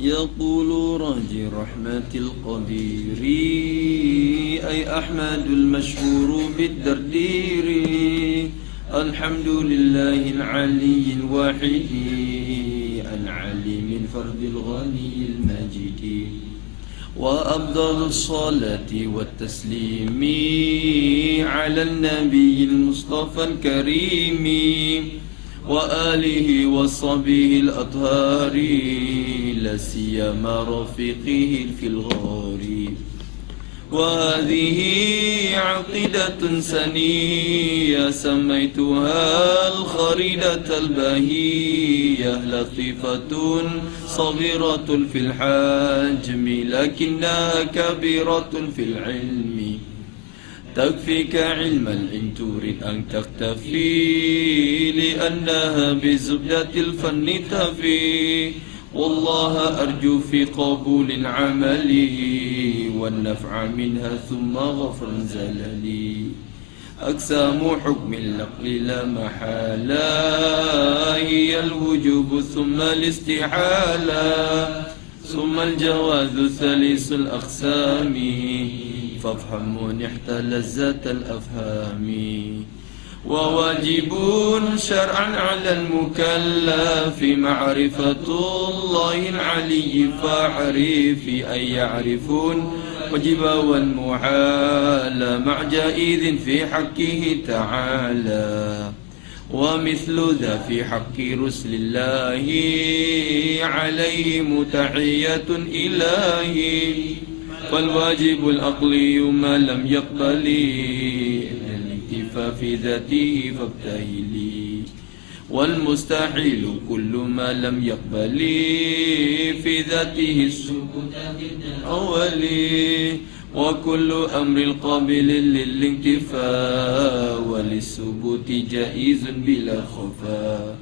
يقول راجي رحمة القدير أي أحمد المشهور بالدردير الحمد لله العلي الواحد العليم الفرد الغني المجيد وأفضل الصلاة والتسليم على النبي المصطفى الكريم وآله وصحبه الأطهار لا سيما رفيقه في الغار وهذه عقيدة سنية سميتها الخريدة البهية لطيفة صغيرة في الحجم لكنها كبيرة في العلم تكفيك علما إن تريد أن تختفي لأنها بزبدة الفن تفي والله أرجو في قبول العمل والنفع منها ثم غفر زللي أقسام حكم النقل لا محالة هي الوجوب ثم الاستحالة ثم الجواز ثالث الأقسام فافهم ونحت لذة الأفهام وواجب شرعا على المكلف معرفة الله العلي فاعرف أن يعرفون واجبا والمحال مع جائز في حقه تعالى ومثل ذا في حق رسل الله عليهم تحية إلهي فالواجب العقلي ما لم يقبل الاكتفاء في ذاته فابتهلي والمستحيل كل ما لم يقبل في ذاته السكوت الأولي وكل أمر قابل للاكتفاء وللثبوت جائز بلا خفاء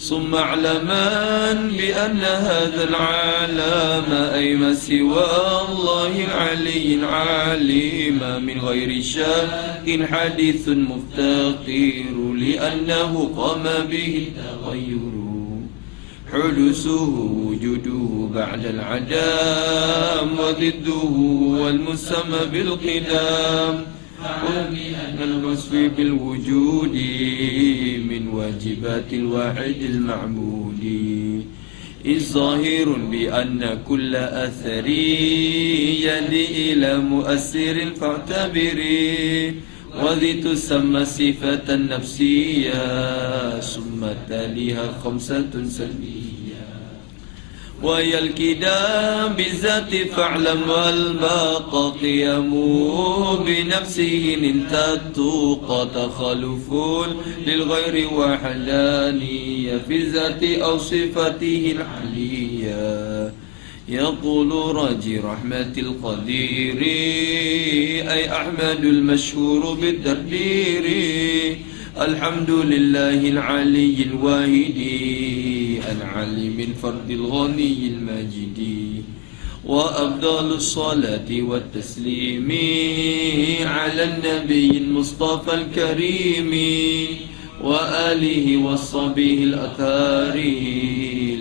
ثم اعلما بأن هذا العالم أيما سوى الله العلي العليم من غير شك حديث مفتقر لأنه قام به التغير حدوثه وجوده بعد العدام وضده هو المسمى بالقدام ومن الوصف بالوجود من واجبات الواحد المعبود الظاهر بأن كل أثر يلي إلى مؤثر فاعتبري وذي تسمى صفة نفسية ثم تليها خمسة سلبية وهي الكدام بالذات فاعلم والباقى قيام بنفسه إن تتوقى تخلف للغير وحدانية في الذات أو صفته الحلية يقول راجي رحمة القدير أي أحمد المشهور بالتقدير الحمد لله العلي الواحد العليم الفرد الغني المجيد وأفضل الصلاة والتسليم على النبي المصطفى الكريم وآله وصحبه الأطهار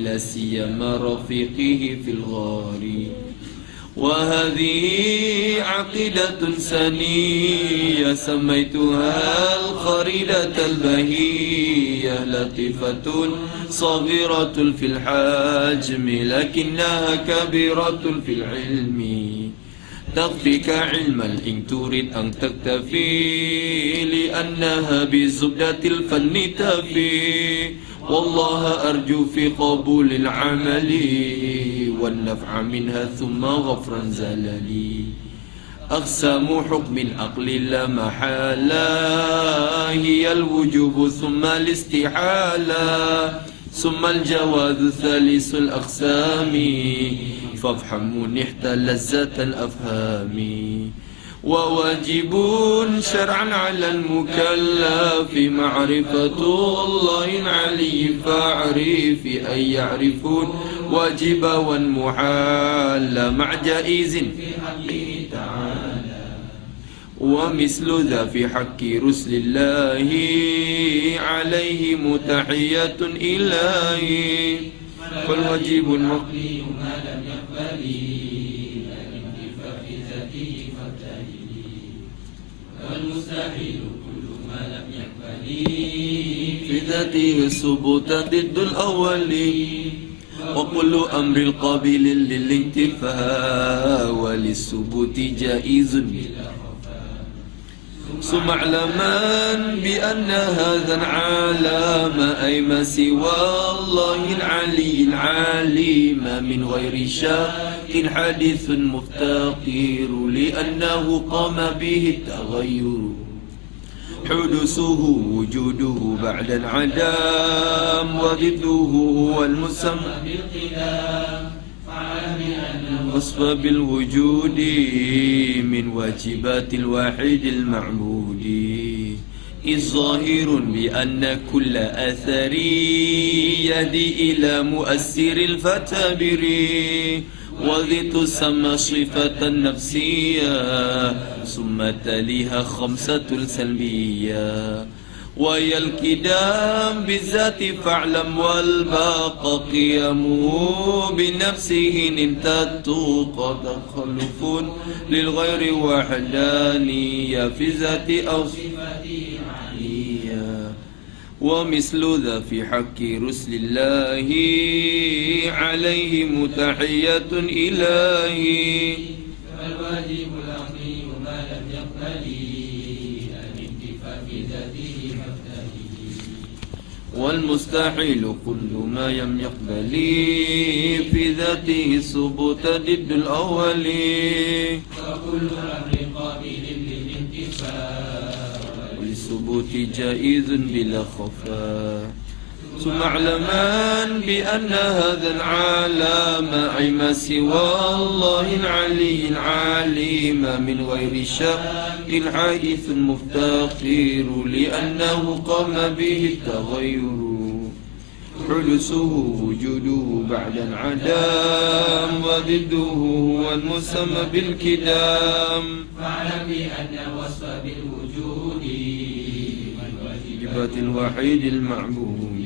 لا سيما رفيقه في الغار وهذه عقيدة سنية سميتها الخريدة البهية لطيفة صغيرة في الحجم لكنها كبيرة في العلم تكفيك علما إن تريد أن تكتفي لأنها بزبدة الفن تفي والله أرجو في قبول العمل والنفع منها ثم غفرا زللي أقسام حكم العقل لا محالة هي الوجوب ثم الاستحالة ثم الجواز ثالث الأقسام فافهم نحت لذة الأفهام وواجب شرعا على المكلف معرفة الله العلي فاعرف أن يعرفون واجبا والمحال مع جائز في حقه تعالى ومثل ذا في حق رسل الله عليهم تحية إلهي فالواجب العقلي ما لم يقبل الانتفاع في ذاته فابتدئ والمستحيل كل ما لم يقبل في ذاته الثبوت ضد الأول وكل أمر القابل للانتفاع وللثبوت جائز ثم اعلما بأن هذا العالم أي ما سوى الله العلي العليم من غير شك حادث مفتقر لأنه قام به التغير حدوثه وجوده بعد العدم وضده هو المسمى بالقدام فاعلم أنه وصف بالوجود من واجبات الواحد المعبود إذ ظاهر بأن كل أثر يهدي إلى مؤثر الفتابر وذي تسمى صفة نفسية ثم تليها خمسة سلبية وهي الكدام بالذات فاعلم والباق قيامه بنفسه انتهت قد تخلف للغير وحدانية في ذات أو صفته علية ومثل ذا في حق رسل الله عليهم تحية إلهي فالواجب العقلي ما لم يقبل الانتفاع في ذاته فابتدئ والمستحيل كل ما لم يقبل في ذاته ثبوت ضد الأول وكل أمر قابل للانتفاع وللثبوت جائز بلا خفاء ثم اعلما بأن هذا العالم أي ما سوى الله العلي العليم من غير شك حادث مفتقر لأنه قام به التغير حدوثه وجوده بعد العدم وضده هو المسمى بالكدام فاعلم بأن وصف بالوجود من واجبات الوحيد المعبود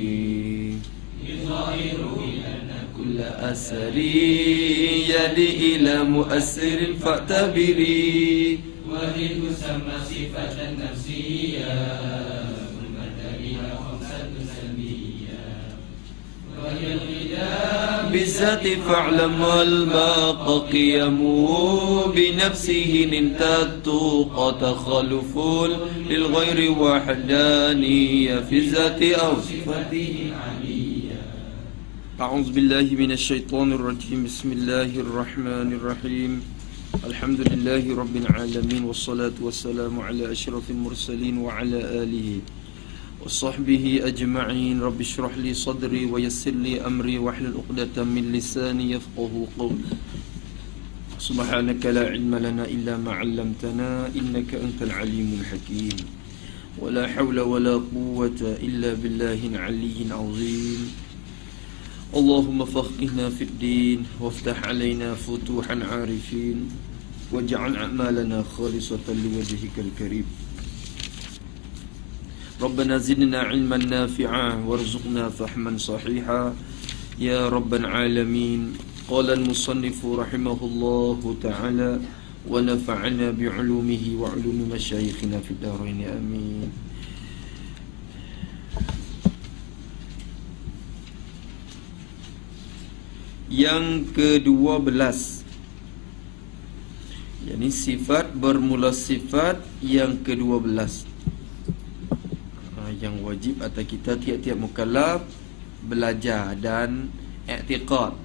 الظاهر بأن كل أثر يدي إلى مؤثر فاعتبري وذي تسمى صفة نفسية ثم تليها خمسة سلبية وهي القدام بالذات فاعلم والباق قيامه بنفسه انتهت قد تخلف للغير وحدانية في الذات أو صفته علية. أعوذ بالله من الشيطان الرجيم. بسم الله الرحمن الرحيم. الحمد لله رب العالمين والصلاة والسلام على أشرف المرسلين وعلى آله وصحبه أجمعين. رب اشرح لي صدري ويسر لي أمري واحلل عقدة من لساني يفقه قولي. سبحانك لا علم لنا إلا ما علمتنا إنك أنت العليم الحكيم. ولا حول ولا قوة إلا بالله العلي العظيم. اللهم فقهنا في الدين وافتح علينا فتوح العارفين واجعل أعمالنا خالصة لوجهك الكريم. ربنا زدنا علما نافعا وارزقنا فهما صحيحا يا رب العالمين. قال المصنف رحمه الله تعالى ونفعنا بعلومه وعلوم مشايخنا في الدارين آمين. Yang ke-12, yakni sifat bermula sifat yang ke-12 yang wajib atas kita tiap-tiap mukallaf belajar dan i'tiqad.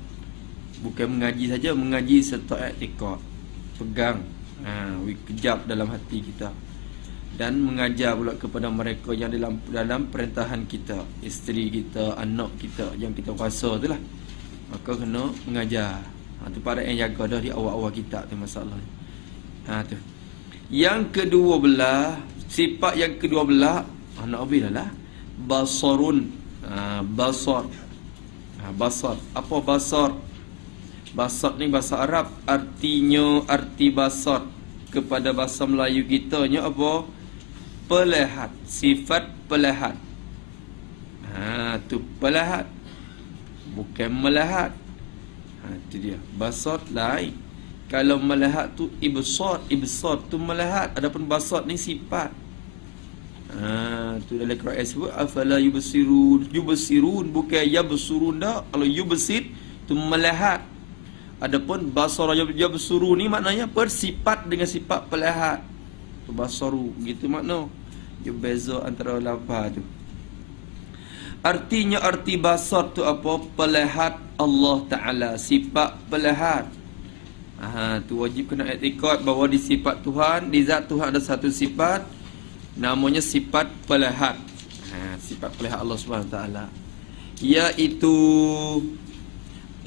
Bukan mengaji saja, mengaji serta i'tiqad, pegang, kejap dalam hati kita, dan mengajar pula kepada mereka yang dalam perintahan kita, isteri kita, anak kita yang kita kuasa itulah. Maka kena mengajar. Tu pada yang jaga dah di awal-awal kitab tu masalah. Tu. Yang ke-12, sifat yang ke-12 anak abi lah basarun. Basar. Basar. Apa basar? Basar ni bahasa Arab, artinya arti basar kepada bahasa Melayu kita nya apa? Pelihat, sifat pelihat. Tu pelihat. bukan melihat. Itu dia. Basat lain. Kalau melihat tu ibsat tu melihat. Adapun basat ni sifat. Tu dalam Quran sebut afala yubsirun bukan yabsurun dah. Kalau yubsir tu melihat. Adapun basara yabsuru ni maknanya bersifat dengan sifat melihat. Basaru gitu makna. Dia beza antara lafaz tu. Artinya arti basar tu apa? Pelihat Allah Ta'ala, sifat pelihat. Tu wajib kena i'tikad bahawa di sifat Tuhan, di zat Tuhan ada satu sifat namanya sifat pelihat. Sifat pelihat Allah Subhanahu Ta'ala, iaitu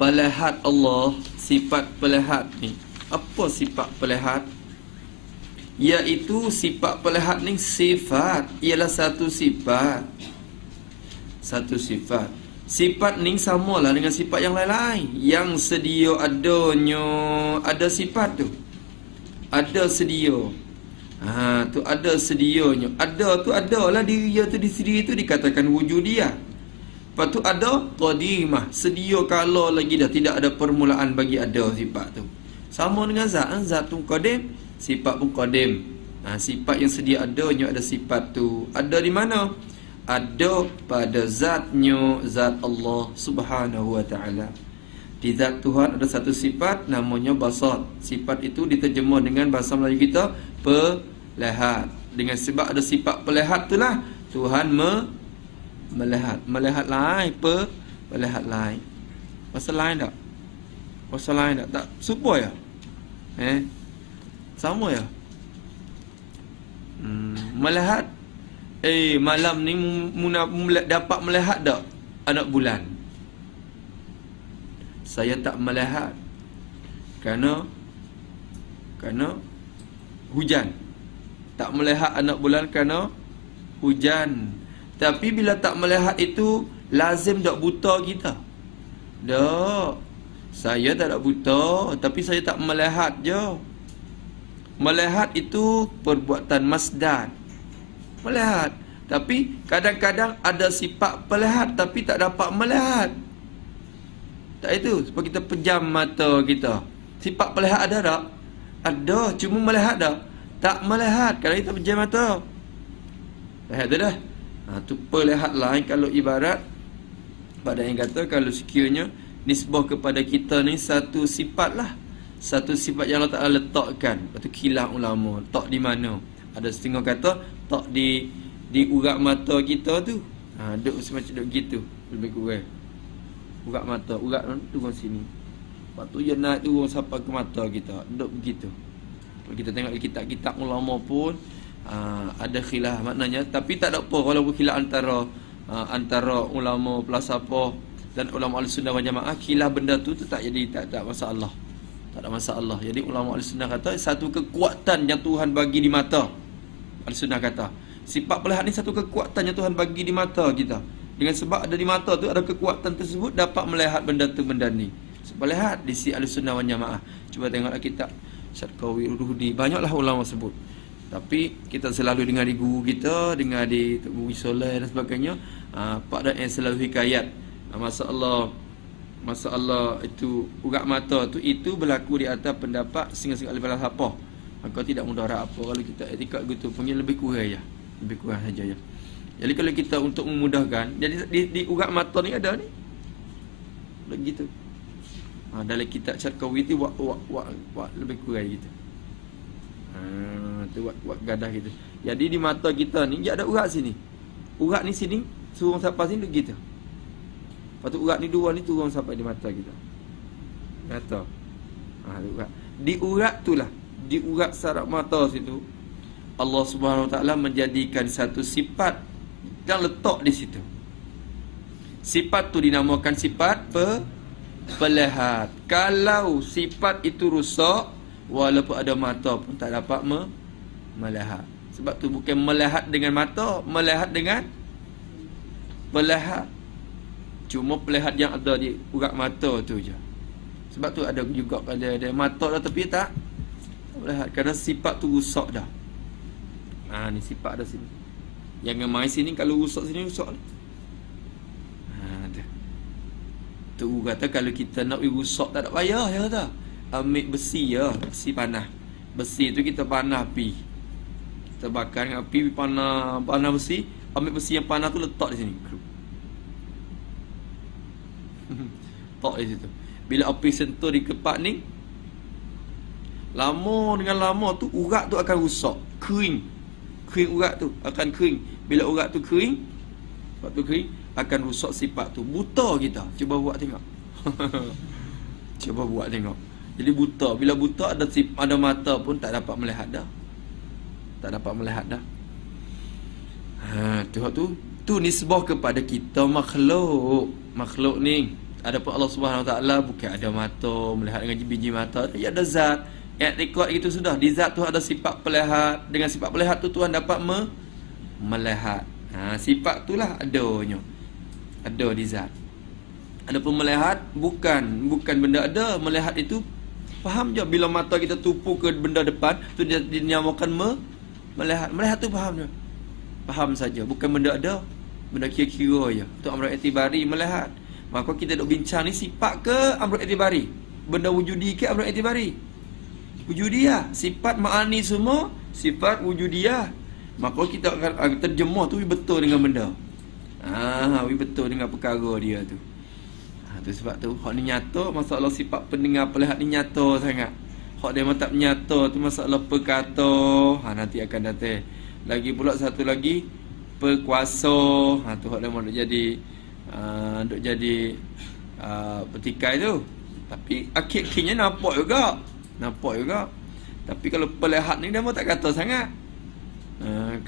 pelihat Allah. Sifat pelihat ni, apa sifat pelihat? Iaitu sifat pelihat ni sifat, ialah satu sifat. Satu sifat. Sifat ni samalah dengan sifat yang lain-lain. Yang sedia adanya, ada sifat tu. Ada sedia. Tu ada sedianya. Ada tu adalah diri dia tu di sendiri tu dikatakan wujud dia. Lepas tu ada qadimah, sedia kala lagi dah tidak ada permulaan bagi ada sifat tu. Sama dengan zat, zat tu qadim, sifat pun qadim. Sifat yang sedia adanya ada sifat tu. Ada di mana? Ada pada zatnya, zat Allah Subhanahu wa ta'ala. Di zat Tuhan ada satu sifat namanya basat. Sifat itu diterjemah dengan bahasa Melayu kita pelihat. Dengan sebab ada sifat pelihat itulah Tuhan melihat. Melihat lain, pelihat lain. Bahasa lain tak? Bahasa lain tak? Tak serupa ya? Sama ya? Melihat. Malam ni dapat melihat tak anak bulan? Saya tak melihat. Kerana hujan. Tak melihat anak bulan kerana hujan. Tapi bila tak melihat itu, lazim tak buta kita? Tak. Saya tak ada buta, tapi saya tak melihat je. Melihat itu perbuatan masdar. Melihat. Tapi kadang-kadang ada sifat melihat tapi tak dapat melihat. Tak itu. Sebab kita pejam mata kita. Sifat melihat ada tak? Ada. Cuma melihat tak? Tak melihat. Kalau kita pejam mata. Lihat tu dah. Tu melihat lain. Kalau ibarat pada yang kata kalau sekiranya nisbah kepada kita ni satu sifat lah. Satu sifat yang Allah Ta'ala letakkan. Lepas tu khilaf ulama. Letak di mana? Ada setengah kata tak di urat mata kita tu. Duk semacam duk gitu. Lebih kurang. Urat mata. Urat tu turun sini. Lepas tu dia naik turun sampai ke mata kita. Duk begitu. Kalau kita tengok di kitab-kitab ulama pun ada khilaf maknanya. Tapi tak ada apa walaupun khilaf antara ulama falsafah dan ulama Ahlussunnah wal Jamaah. Khilaf benda tu tak jadi tak masalah. Tak ada masalah. Jadi ulama Ahlussunnah kata satu kekuatan yang Tuhan bagi di mata. Ahlussunnah kata sifat pelihat ni satu kekuatan yang Tuhan bagi di mata kita. Dengan sebab ada di mata tu ada kekuatan tersebut dapat melihat benda tu benda ni. Sebab lihat di sisi Ahlussunnah wal Jamaah. Cuba tengoklah kitab Syarqawi Ruhudi. Banyaklah ulama sebut. Tapi kita selalu dengar di guru kita, dengar di Tok Guru Soleh dan sebagainya, pada yang selalu hikayat masalah itu urat mata tu itu berlaku di atas pendapat setengah-setengah ahli falsafah. Maka tidak mudarat apa kalau kita etikad gitu punya lebih kurang ya. Lebih kurang saja ya. Jadi kalau kita untuk memudahkan, jadi di urat mata ni ada ni. Begitu. Dalam kitab Syarqawi tu buat lebih kurang gitu. Tu buat gadah gitu. Jadi di mata kita ni dia ada urat sini. Urat ni sini turun sampai sini begitu. Lepas tu urat ni dua ni turun sampai di mata kita. Mata. Urat. Di urat tu lah. Di urat saraf mata situ Allah Subhanahu Wa Taala menjadikan satu sifat yang letak di situ. Sifat tu dinamakan sifat pelihat. Kalau sifat itu rusak, walaupun ada mata pun tak dapat melihat. Sebab tu bukan melihat dengan mata, melihat dengan pelihat. Cuma pelihat yang ada di urat mata tu je. Sebab tu ada juga ada mata dah tapi tak melihat kerana sifat tu rusak dah. Ni sifat ada sini. Jangan main sini, kalau rusak sini rusak. Tu kata kalau kita nak rusak tak ada payah, ya kata. Ambil besi ya, besi panah. Besi tu kita panah api. Kita bakar dengan api, panah besi. Ambil besi yang panah tu letak di sini. Letak di situ. Bila api sentuh di kepak ni, lama dengan lama tu urat tu akan rusak, kering. Kering urat tu akan kering. Bila urat tu kering, waktu kering akan rusak sifat tu. Buta kita. Cuba buat tengok. Cuba buat tengok. Jadi buta. Bila buta ada mata pun tak dapat melihat dah. Tak dapat melihat dah. Tu nisbah kepada kita makhluk. Makhluk ni, adapun Allah Subhanahu Wa Taala bukan ada mata, melihat dengan biji mata. Dia ada zat. Rekod itu sudah. Di zat tu ada sifat pelihat. Dengan sifat pelihat tu Tuhan dapat melihat. Sifat itulah adanya. Ada di zat. Adapun melihat bukan benda ada. Melihat itu faham je. Bila mata kita tupu ke benda depan, tu dia dinamakan melihat. Melihat tu faham je. Faham saja. Bukan benda ada. Benda kira-kira je. Itu amrul i'tibari melihat. Maka kita duk bincang ni sifat ke amrul i'tibari? Benda wujudi ke amrul i'tibari? Wujudiyah. Sifat ma'ani semua sifat wujudiyah. Maka kita akan terjemah tu betul dengan benda. Betul dengan perkara dia tu. Tu sebab tu hak ni nyata, masalah sifat pendengar pelihat ni nyata sangat. Hak dia tak nyata tu masalah perkata. Nanti akan datang. Lagi pula satu lagi perkuasa. Tu hak dia mau jadi petikai tu. Tapi akhir-akhirnya nampak juga. Tapi kalau pelihat ni dia mau tak kata sangat.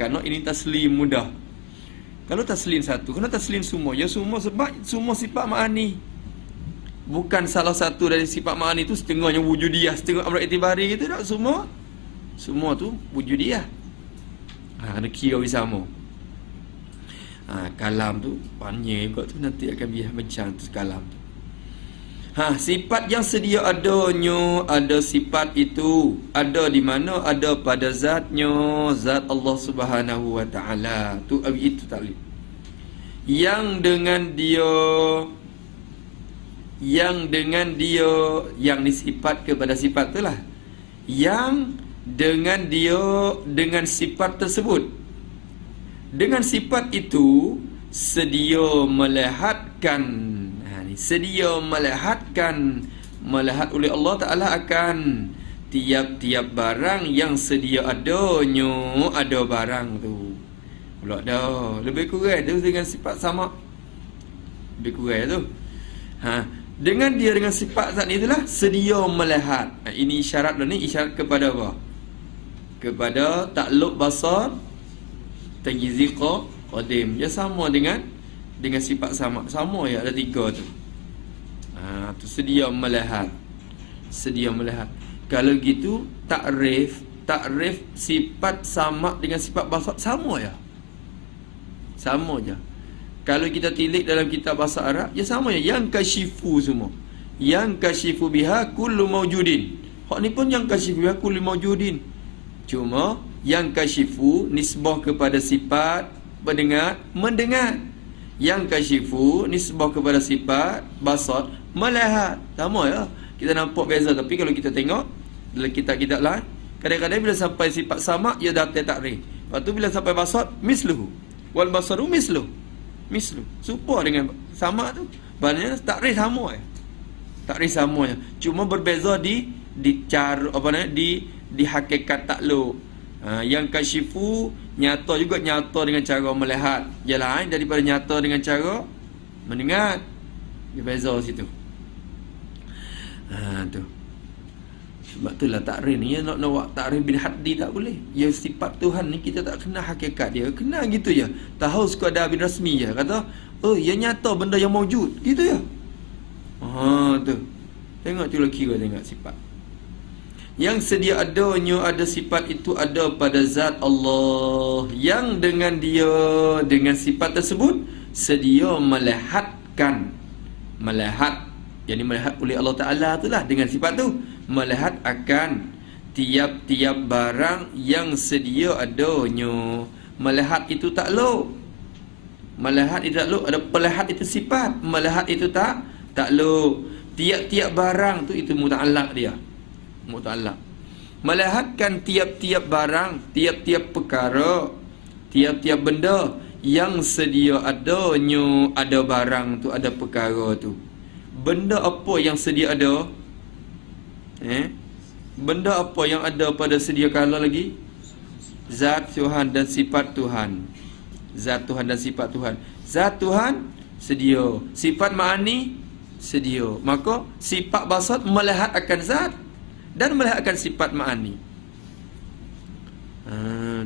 Kerana ini taslim mudah. Kalau taslim satu, kena taslim semua. Ya semua sebab semua sifat ma'ani. Bukan salah satu dari sifat ma'ani tu setengahnya wujudiyah, setengah amrul i'tibari gitu tak. Semua tu wujudiyah. Kena kira sama. Kalam tu panjang juga tu, nanti akan biar macam tu kalam tu. Sifat yang sedia adanya, ada sifat itu ada di mana? Ada pada zatnya, zat Allah Subhanahu Wa Taala. Tu itu taklid. Yang dengan dia yang disifat kepada sifat itulah. Yang dengan sifat tersebut. Dengan sifat itu sedia melihatkan. Sedia melihat oleh Allah Ta'ala akan tiap-tiap barang yang sedia adanya. Ada barang tu pula dah. Lebih kurang tu dengan sifat sama. Lebih kurang tu. Dengan dia dengan sifat zat ni itulah sedia melihat. Ini isyarat dah ni. Isyarat kepada apa? Kepada takluk basar, tangyizi qadim. Dia sama dengan sifat sama. Sama ya, ada tiga tu. Tu sedia melihat. Kalau gitu takrif sifat sama dengan sifat basar sama ya. Sama je. Kalau kita tilik dalam kitab bahasa Arab, ya sama ya. Yang kasyifu semua. Yang kasyifu biha kullu mawjudin. Hak ni pun yang kasyifu biha kullu mawjudin. Cuma yang kasyifu nisbah kepada sifat mendengar. Yang kasyifu nisbah kepada sifat basar melihat. Sama ya. Kita nampak beza. Tapi kalau kita tengok dalam kitab-kitab lain, kadang-kadang bila sampai sifat sama, ia datang takrif. Lepas tu bila sampai basar, misluhu. Wal basaru mislu. Serupa dengan sama tu. Maknanya takrif sama ya. Takrif sama ya. Cuma berbeza di cara di hakikat takluk. Yang kasyifu nyata juga nyata dengan cara melihat. Dia lain daripada nyata dengan cara mendengar. Dia beza situ. Tu. Sebab itulah takrif ni, nak buat takrif bil haddi tak boleh. Ya sifat Tuhan ni kita tak kenal hakikat dia. Kenal gitu ya. Tahu sekadar bin rasmi je. Kata, ya nyata benda yang maujud. Gitu ya. Tu. Tengok tu kira tengok sifat. Yang sedia adanya, ada sifat itu ada pada zat Allah. Yang dengan sifat tersebut sedia melihatkan. Jadi melihat oleh Allah Ta'ala itulah dengan sifat tu. Melihat akan tiap-tiap barang yang sedia adanya. Melihat itu takluk. Ada pelihat itu sifat. Melihat itu takluk. Tiap-tiap barang tu itu muta'allaq dia. Muta'allaq. Melihatkan tiap-tiap barang, tiap-tiap perkara, tiap-tiap benda yang sedia adanya, ada barang tu, ada perkara tu. Benda apa yang sedia ada? Benda apa yang ada pada sedia kala lagi? Zat Tuhan dan sifat Tuhan. Zat Tuhan dan sifat Tuhan. Zat Tuhan sedia, sifat ma'ani sedia. Maka sifat basat melihat akan zat dan melihat akan sifat ma'ani.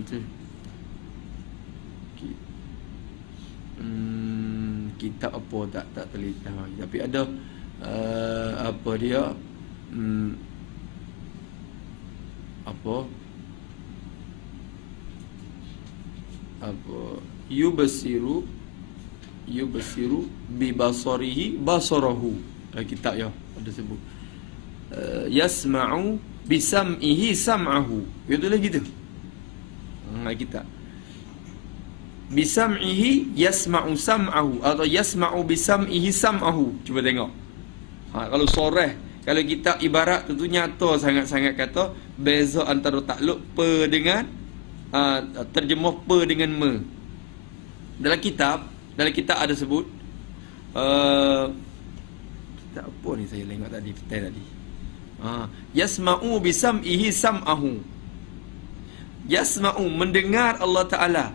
Tu. Kitab apa tak terlihat. Tapi ada apa dia? Apa yubasiru bi basarihi basarahu. Kitab ya ada sebut. Yasma'u bi sam'ihi sam'ahu. Itu lagi tu. Kitab. Bi sam'ihi yasma'u sam'ahu atau yasma'u bi sam'ihi sam'ahu. Cuba tengok. Kalau soreh, kalau kita ibarat tu nyata sangat-sangat kata beza antara takluk per dengan terjemah per dengan me. Dalam kitab ada sebut kitab apa ni saya tengok tadi petai tadi. Yasma'u bi sam'ihi sam'ahu. Yasma'u mendengar Allah Taala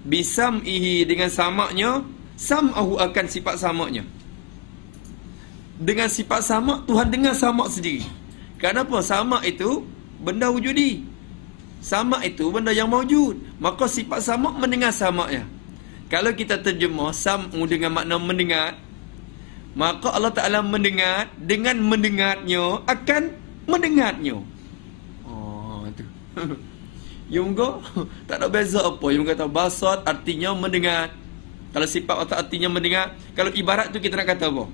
bi sam'ihi dengan samaknya, sam'ahu akan sifat samaknya. Dengan sifat samak Tuhan dengar samak sendiri. Kenapa? Samak itu benda wujudi. Samak itu benda yang mawjud. Maka sifat samak mendengar samaknya. Kalau kita terjemah sam'u dengan makna mendengar, maka Allah Ta'ala mendengar, dengan mendengarnya akan mendengarnya. Tu. Yang tak ada beza apa. Yang kata basat artinya mendengar. Kalau sifat atau artinya mendengar. Kalau ibarat tu kita nak kata apa?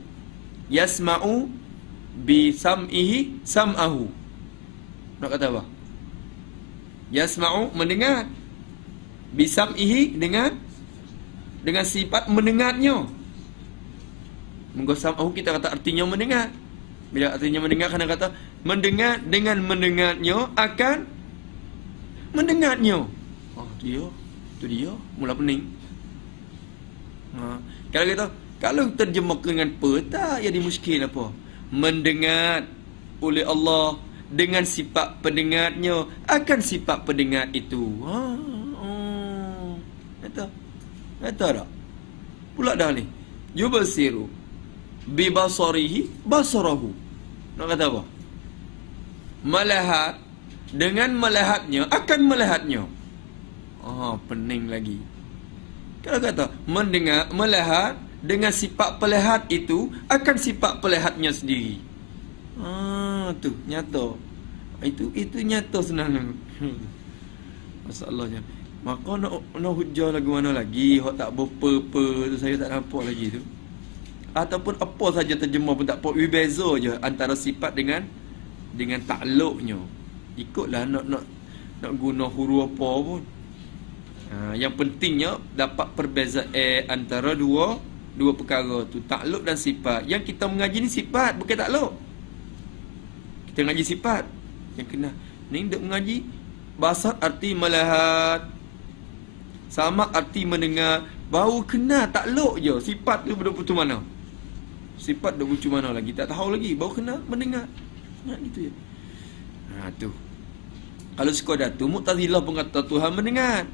Yasma'u bi sam'ihi sam'ahu. Nak kata apa? Yasma'u mendengar, bi sam'ihi dengan sifat mendengarnya. Mungkin sam'ahu kita kata artinya mendengar. Bila artinya mendengar kena kata mendengar, dengan mendengarnya akan mendengarnya. Tu dia mula pening. Kalau kita kalau terjemah dengan per, tak jadi muskil apa. Mendengar oleh Allah dengan sifat pendengarnya akan sifat pendengar itu. Kata tak? Pula dah ni. Yubasiru bi basarihi basarahu. Nak kata apa? Melihat, dengan melihatnya akan melihatnya. Pening lagi. Kalau kata mendengar, melihat, dengan sifat pelihat itu akan sifat pelihatnya sendiri. Tu nyata. Itu nyata sebenarnya. Masalahnya. Maka nak hujah lagu mana lagi? Hak tak berpe tu saya tak nampak lagi tu. Ataupun apa saja terjemah pun tak apa. Beza je antara sifat dengan takluknya. Ikutlah nak guna huruf apa pun. Yang pentingnya dapat perbezaan antara dua perkara tu, takluk dan sifat. Yang kita mengaji ni sifat, bukan takluk. Kita mengaji sifat. Yang kena ni duk mengaji basat arti melihat, sama arti mendengar. Baru kena takluk je. Sifat tu betul-betul mana? Sifat duk betul mana lagi? Tak tahu lagi. Baru kena mendengar. Itu je. Tu. Kalau sekadar tu Mu'tazilah pun kata Tuhan mendengar.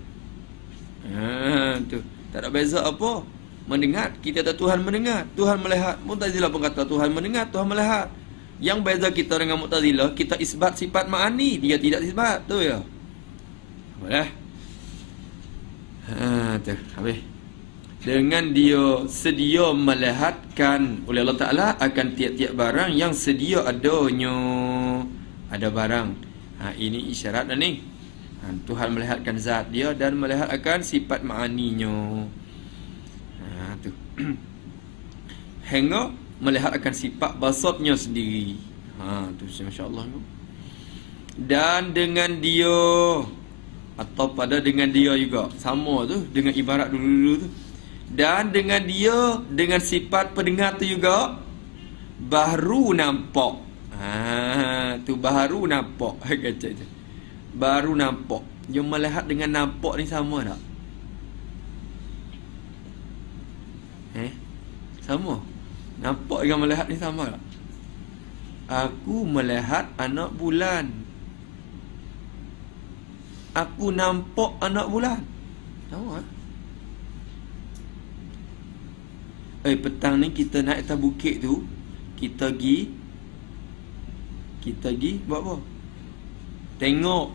Tu. Tak ada beza apa. Mendengar, kita kata Tuhan mendengar, Tuhan melihat. Mu'tazilah pun kata Tuhan mendengar, Tuhan melihat. Yang beza kita dengan Mu'tazilah, kita isbat sifat ma'ani, dia tidak isbat. Tu ya. Boleh. Tu, habis. Dengan dia sedia melihatkan oleh Allah Ta'ala akan tiap-tiap barang yang sedia adanya. Ada barang. Ini isyarat dah ni. Tuhan melihatkan zat dia dan melihat akan sifat ma'aninya. Tu. Hingga melihat akan sifat basatnya sendiri. Tu masya-Allah. Dan dengan dia atau pada dengan dia juga sama tu dengan ibarat dulu-dulu tu. Dan dengan dia, dengan sifat pendengar tu juga baru nampak. Tu baru nampak. Kata je. Baru nampak. Yang melihat dengan nampak ni sama tak? Sama. Nampak dengan melihat ni sama tak? Aku melihat anak bulan. Aku nampak anak bulan. Sama. Petang ni kita naik atas bukit tu, kita pergi buat apa? Tengok.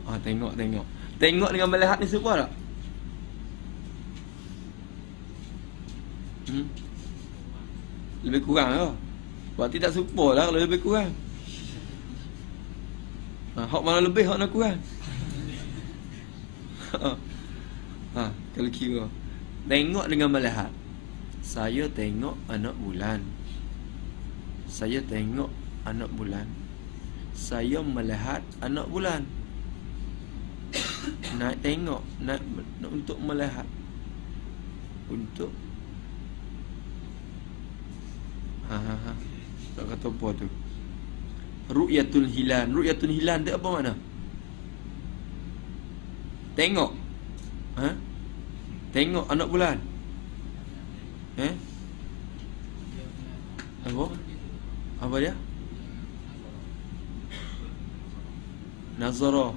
Tengok dengan melihat ni serupa tak? Lebih kurang lah. Berarti tak serupa lah kalau lebih kurang. Hak mana lebih, hak mana kurang? Kalau kira tengok dengan melihat. Saya tengok anak bulan. Saya tengok anak bulan. Saya melihat anak bulan. Nak tengok, nak untuk melihat. Untuk tak kata apa tu. Ru'yatul hilal. Ru'yatul hilal tu apa makna? Tengok. Tengok anak bulan. Apa dia? Nazara.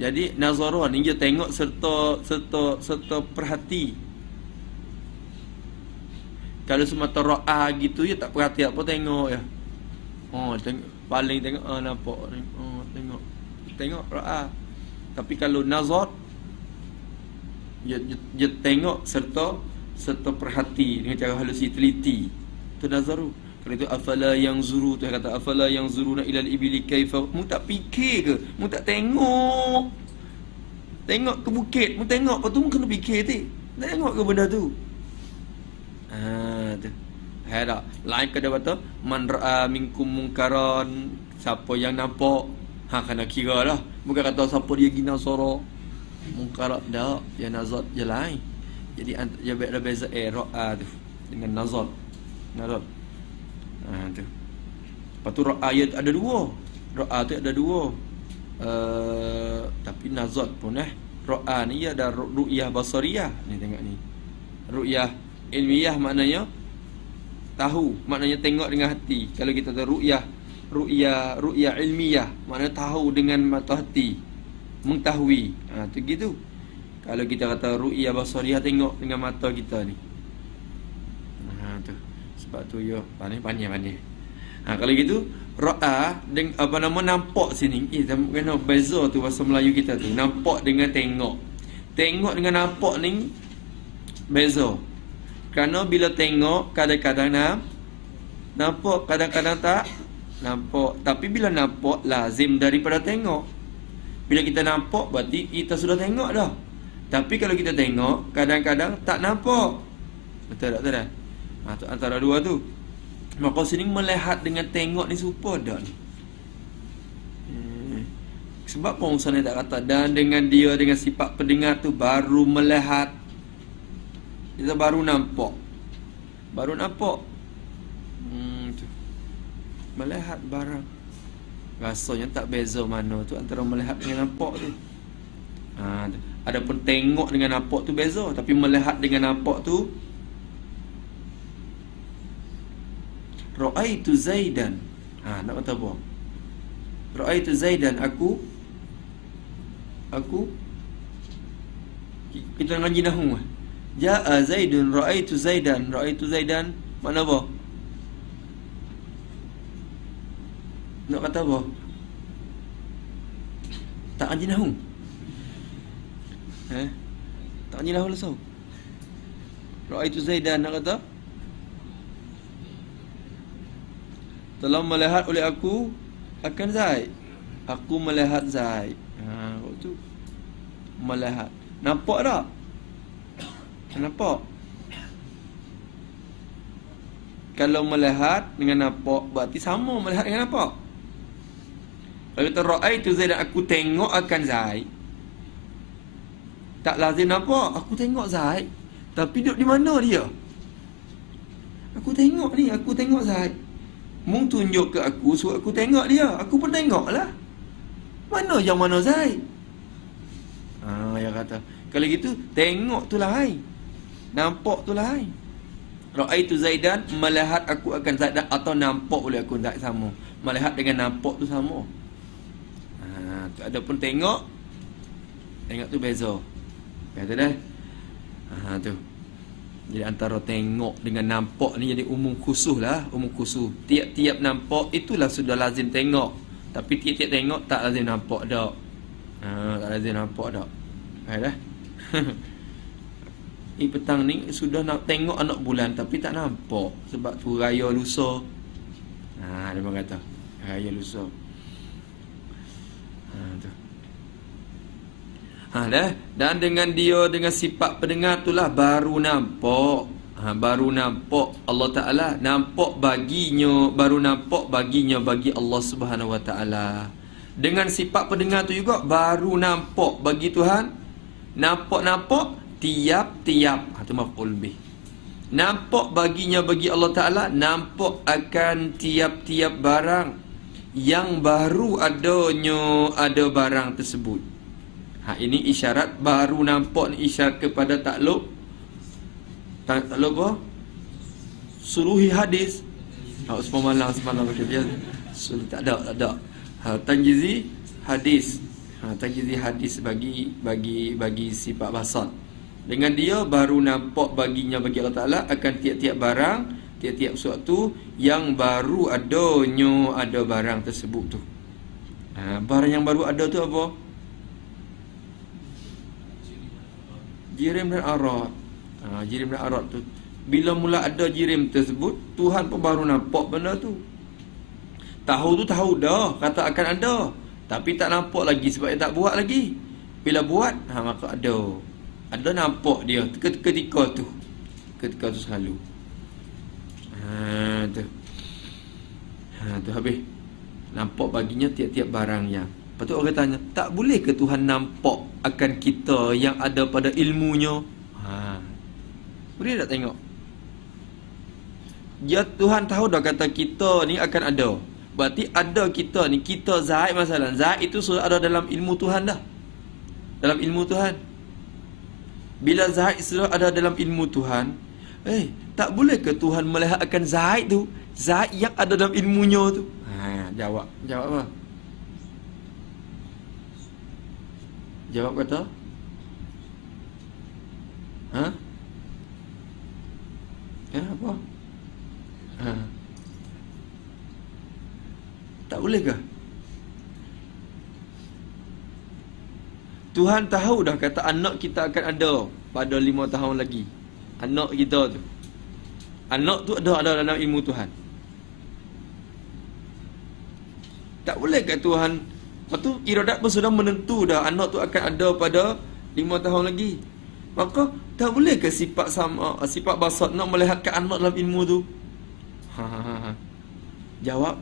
Jadi nazara ni dia tengok serta perhati. Kalau semata ra'a gitu ya tak perhati apa, tengok ya. Tengok, paling tengok nampak. Tengok ra'a. Tapi kalau nazar dia tengok serta perhati dengan cara halusi, teliti. Itu nazaru. Kalau itu afala yang zuru tu kata afala yang zuruna ilal ibili kaifa. Mu tak fikir ke? Mu tak tengok. Tengok ke bukit, mu tengok apa tu mu kena fikir tu. Tengok ke benda tu. Tu. Tak. Lain kata kata man ra'a minkum munkaran, siapa yang nampak kena kira lah. Bukan kata siapa dia pergi nasara mungkarat dak, ya nazar je lain. Jadi dia ada beza ra'a tu dengan nazar. Nazar. Tu. Lepas tu ra'a ada dua. Ra'a tu ada dua. Tapi nazar pun ra'a ni ada ru'yah basariyah. Ni tengok ni. Ru'yah ilmiah maknanya tahu, maknanya tengok dengan hati. Kalau kita tahu ru'yah ilmiah maknanya tahu dengan mata hati, mengetahui. Tu gitu. Kalau kita kata ru'yah basariyah, tengok dengan mata kita ni. Tu. Sebab tu ya pandai. Kalau gitu ra'a dengan apa nama nampak sini. Kena beza tu bahasa Melayu kita tu. Nampak dengan tengok. Tengok dengan nampak ni beza. Kerana bila tengok kadang-kadang nampak, kadang-kadang tak nampak. Tapi bila nampak lazim daripada tengok. Bila kita nampak berarti kita sudah tengok dah. Tapi kalau kita tengok kadang-kadang tak nampak. Betul tak? Betul tak? Tu antara dua tu. Maka sini melihat dengan tengok ni serupa dah ni. Sebab pengusaha tak kata dan dengan dia dengan sifat pendengar tu baru melihat. Kita baru nampak. Tu. Melihat barang. Rasanya tak beza mana tu antara melihat dengan nampak tu. Adapun tengok dengan nampak tu beza. Tapi melihat dengan nampak tu, Ra'aitu Zaidan. Nak kata apa? Ra'aitu Zaidan. Aku kita ngaji nahwu. Ja'a Zaidun, ra'aitu Zaidan. Ra'aitu Zaidan makna apa? Nak kata apa? Tak ngaji nahwu. Tak ngaji nahwu langsung. Ra'aitu Zaidan nak kata telah melihat oleh aku akan Zaid. Aku melihat Zaid. Waktu melihat. Nampak tak? Nampak. Kalau melihat dengan nampak berarti sama melihat dengan nampak. Kalau kita ra'aitu Zaid, aku tengok akan Zaid, tak lazim nampak. Aku tengok Zaid, tapi duduk di mana dia? Aku tengok ni, aku tengok Zat. Mung tunjuk ke aku, suruh aku tengok dia. Aku pun tengok lah. Mana yang mana Zaid? Yang kata, kalau gitu, tengok tu lah hai. Nampak tu lah hai. Ra'aitu Zaidan, melihat aku akan Zaid, atau nampak oleh aku Zaid sama. Melihat dengan nampak tu sama. Adapun tengok tu beza. Kata dah. Tu. Jadi antara tengok dengan nampak ni jadi umum khusus lah. Umum khusus. Tiap-tiap nampak itulah sudah lazim tengok. Tapi tiap-tiap tengok tak lazim nampak dak. Tak lazim nampak dak. Dah. Petang ni sudah nak tengok anak bulan tapi tak nampak. Sebab tu raya lusa. Dia memang kata raya lusa. Tu. Dah. Dan dengan dia, dengan sifat pendengar itulah baru nampak. Baru nampak Allah Ta'ala. Nampak baginya, baru nampak baginya bagi Allah Subhanahu Wa Ta'ala. Dengan sifat pendengar tu juga baru nampak bagi Tuhan. Nampak-nampak tiap-tiap. Itu maf'ul bih. Nampak baginya bagi Allah Ta'ala. Nampak akan tiap-tiap barang yang baru ada barang tersebut. Ini isyarat baru nampak ni, isyarat kepada takluk apa? Suruhi hadis. Semalam dia tak ada. Tanjizi hadis. Tanjizi hadis bagi sifat basat. Dengan dia baru nampak baginya bagi Allah Ta'ala akan tiap-tiap barang, tiap-tiap sesuatu yang baru ada barang tersebut tu. Barang yang baru ada tu apa? Jirim dan arad. Jirim dan arad tu, bila mula ada jirim tersebut, Tuhan pun baru nampak benda tu. Tahu dah, kata akan ada, tapi tak nampak lagi sebab dia tak buat lagi. Bila buat, maka ada nampak dia ketika tu selalu. Tu habis. Nampak baginya tiap-tiap barangnya. Lepas tu orang tanya, tak boleh ke Tuhan nampak akan kita yang ada pada ilmunya? Boleh tak tengok? Ya, Tuhan tahu dah kata kita ni akan ada. Berarti ada kita ni, kita Zaid masalah. Zaid itu sudah ada dalam ilmu Tuhan dah. Dalam ilmu Tuhan. Bila Zaid sudah ada dalam ilmu Tuhan, tak boleh ke Tuhan melihat akan Zaid tu? Zaid yang ada dalam ilmunya tu. Jawab apa? Jawab kata? Apa? Tak boleh ke? Tuhan tahu dah kata anak kita akan ada pada 5 tahun lagi. Anak kita tu. Anak tu ada dalam ilmu Tuhan. Tak boleh ke Tuhan? Lepas tu iradat pun sudah menentu dah anak tu akan ada pada 5 tahun lagi. Maka tak boleh ke sifat basat nak melihatkan anak dalam ilmu tu? Jawab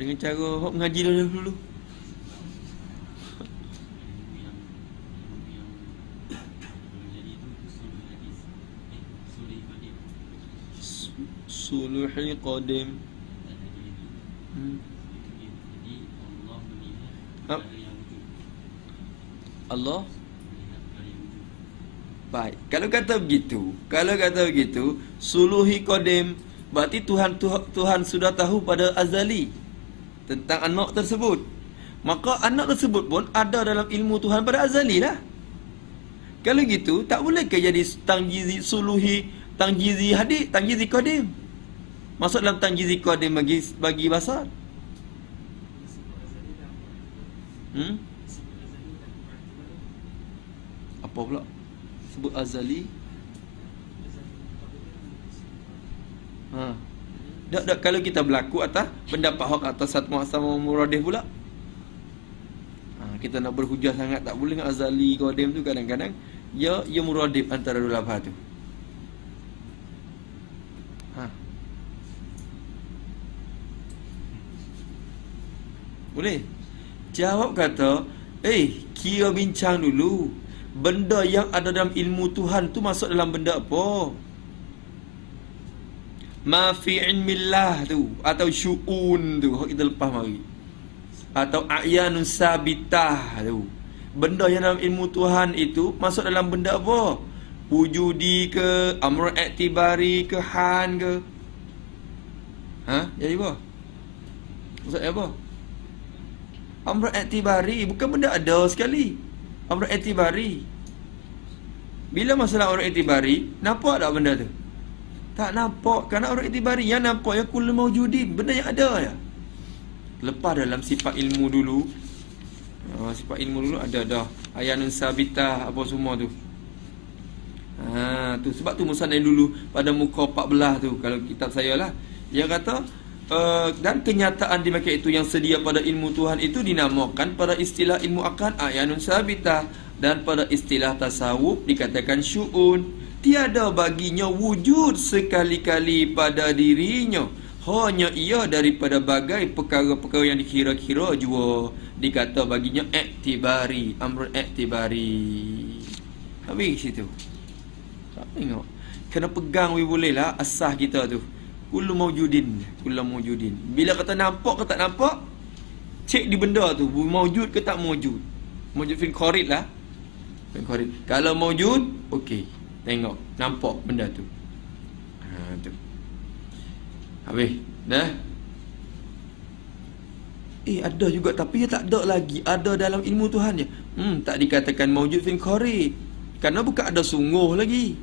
dengan cara mengaji dulu. Suluhi qadim. Allah. Baik. Kalau kata begitu, suluhi qadim, berarti Tuhan sudah tahu pada azali tentang anak tersebut. Maka anak tersebut pun ada dalam ilmu Tuhan pada azali lah. Kalau gitu, tak boleh ke jadi tangjizi suluhi, tangjizi hadis, tangjizi qadim? Masuk dalam tangjizi qadim bagi basar. Apa pula? Sebut azali. Tak, kalau kita berlaku atas pendapat hak atas satu sama muradif pula. Kita nak berhujah sangat tak boleh dengan azali qadim tu, kadang-kadang ya muradif antara dua lafaz tu. Boleh? Jawab kata, kira bincang dulu. Benda yang ada dalam ilmu Tuhan tu masuk dalam benda apa? Ma fi ilmillah tu, atau syu'un tu, kita lepas mari. Atau a'yanun sabitah tu. Benda yang dalam ilmu Tuhan itu masuk dalam benda apa? Wujudi ke, amrul i'tibari ke, han ke? Jadi apa? Maksudnya apa? Amrul i'tibari bukan benda ada sekali. Amrul i'tibari. Bila masalah amrul i'tibari, nampak tak benda tu? Tak nampak. Kerana amrul i'tibari yang nampak yang kullu mawjudin, benda yang ada ya. Lepas dalam sifat ilmu dulu. Sifat ilmu dulu ada dah ayanun sabitah apa semua tu. Tu sebab tu musannaf dulu pada muka 14 tu kalau kitab saya lah. Dia kata dan kenyataan di Mekah itu yang sedia pada ilmu Tuhan itu dinamakan pada istilah ilmu akal ayanun sabitah, dan pada istilah tasawuf dikatakan syu'un. Tiada baginya wujud sekali-kali pada dirinya, hanya ia daripada bagai perkara-perkara yang dikira-kira jua. Dikata baginya i'tibari, amrul i'tibari. Habis situ. Tak tengok. Kena pegang boleh lah asah kita tu. Kullu mawjudin. Bila kata nampak ke tak nampak, cek di benda tu, mawjud ke tak mawjud. Mawjud fil qarid lah. Fil qarid. Kalau mawjud, okey. Tengok, nampak benda tu. Tu. Habis. Dah. Ada juga tapi dia tak ada lagi. Ada dalam ilmu Tuhan je. Tak dikatakan mawjud fil qarid. Kerana bukan ada sungguh lagi.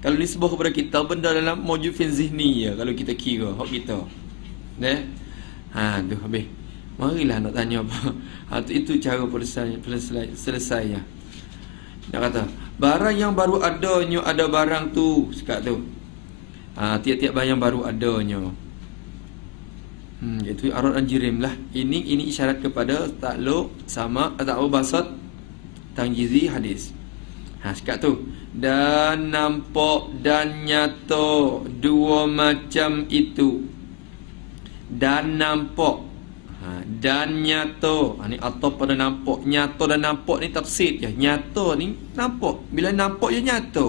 Kalau nisbah kepada kita, benda dalam mawjud fil zihni je. Kalau kita kira hak kita. Dah. Tu habis. Marilah nak tanya apa. Itu cara selesainya. Nak kata barang yang baru adanya, ada barang tu sekat tu. Tiap-tiap barang yang baru adanya. Iaitu arad dan jirim lah. Ini isyarat kepada takluk sama atau basat tangjizi hadis. Sekat tu. Dan nampak dan nyata dua macam itu. Dan nampak dan nyata. Ni atau pada nampak. Nyata dan nampak ni tafsir je. Nyata ni nampak. Bila nampak je nyata.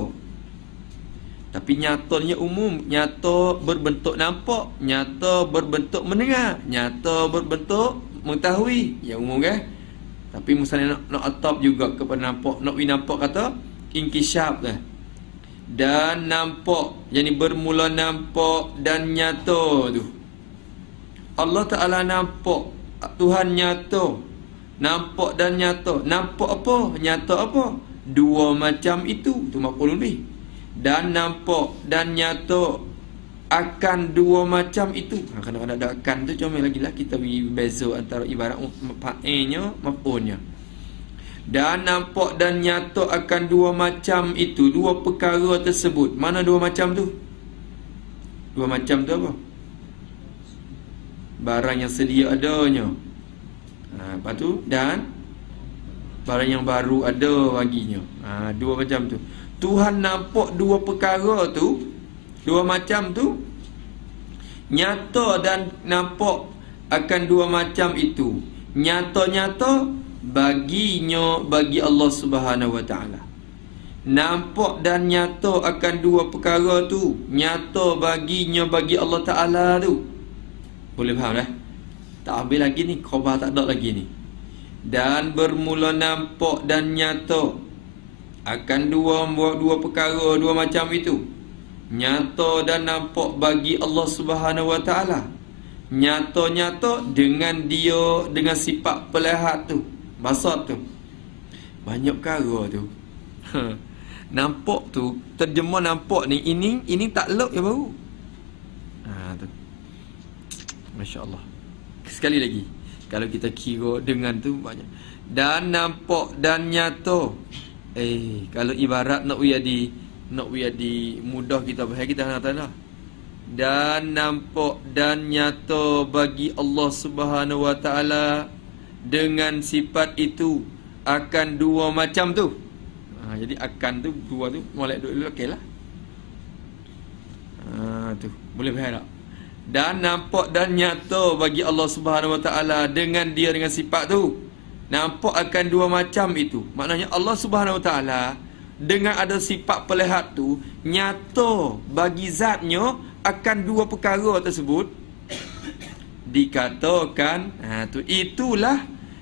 Tapi nyatanya umum. Nyata berbentuk nampak, nyata berbentuk mendengar, nyata berbentuk mengetahui. Yang umum kan. Tapi misalnya nak atap juga kepada nampak. Nak nampak kata inkishaf lah. Dan nampak, yang bermula nampak dan nyata tu. Allah Ta'ala nampak, Tuhan nyata. Nampak dan nyata. Nampak apa? Nyata apa? Dua macam itu. Tu maqulun bih. Dan nampak dan nyata akan dua macam itu. Kadang-kadang ada akan tu comel lagi lah. Kita beza antara ibarat fa'ilnya maf'ulnya. Dan nampak dan nyata akan dua macam itu, dua perkara tersebut. Mana dua macam tu? Dua macam tu apa? Barang yang sedia adanya. Lepas tu dan barang yang baru ada baginya. Dua macam tu. Tuhan nampak dua perkara tu, dua macam tu, nyata dan nampak akan dua macam itu. Nyata-nyata baginya, bagi Allah Subhanahu Wa Taala. Nampak dan nyata akan dua perkara tu, nyata baginya, bagi Allah Taala tu. Boleh faham dah? Tak habis lagi ni, khabar tak ada lagi ni. Dan bermula nampak dan nyata akan dua perkara, dua macam itu. Nyata dan nampak bagi Allah Subhanahu Wa Taala. Nyata-nyata dengan dia, dengan sifat pelihat tu, basat tu. Banyak perkara tu. Nampak tu, terjemah nampak ni, ini takluk yang baru. Tu. Masya-Allah. Sekali lagi, kalau kita kira dengan tu banyak. Dan nampak dan nyata. Kalau ibarat nak di mudah kita bahas, kita nak tanya. Dan nampak dan nyata bagi Allah Subhanahu Wa Taala dengan sifat itu akan dua macam tu. Jadi akan tu dua tu molek dulu okeylah. Tu boleh faham tak? Dan nampak dan nyata bagi Allah Subhanahu Wa Taala dengan dia, dengan sifat tu. Nampak akan dua macam itu. Maknanya Allah Subhanahu Wa Taala dengan ada sifat pelihat tu, nyata bagi zatnya akan dua perkara tersebut dikatakan, itulah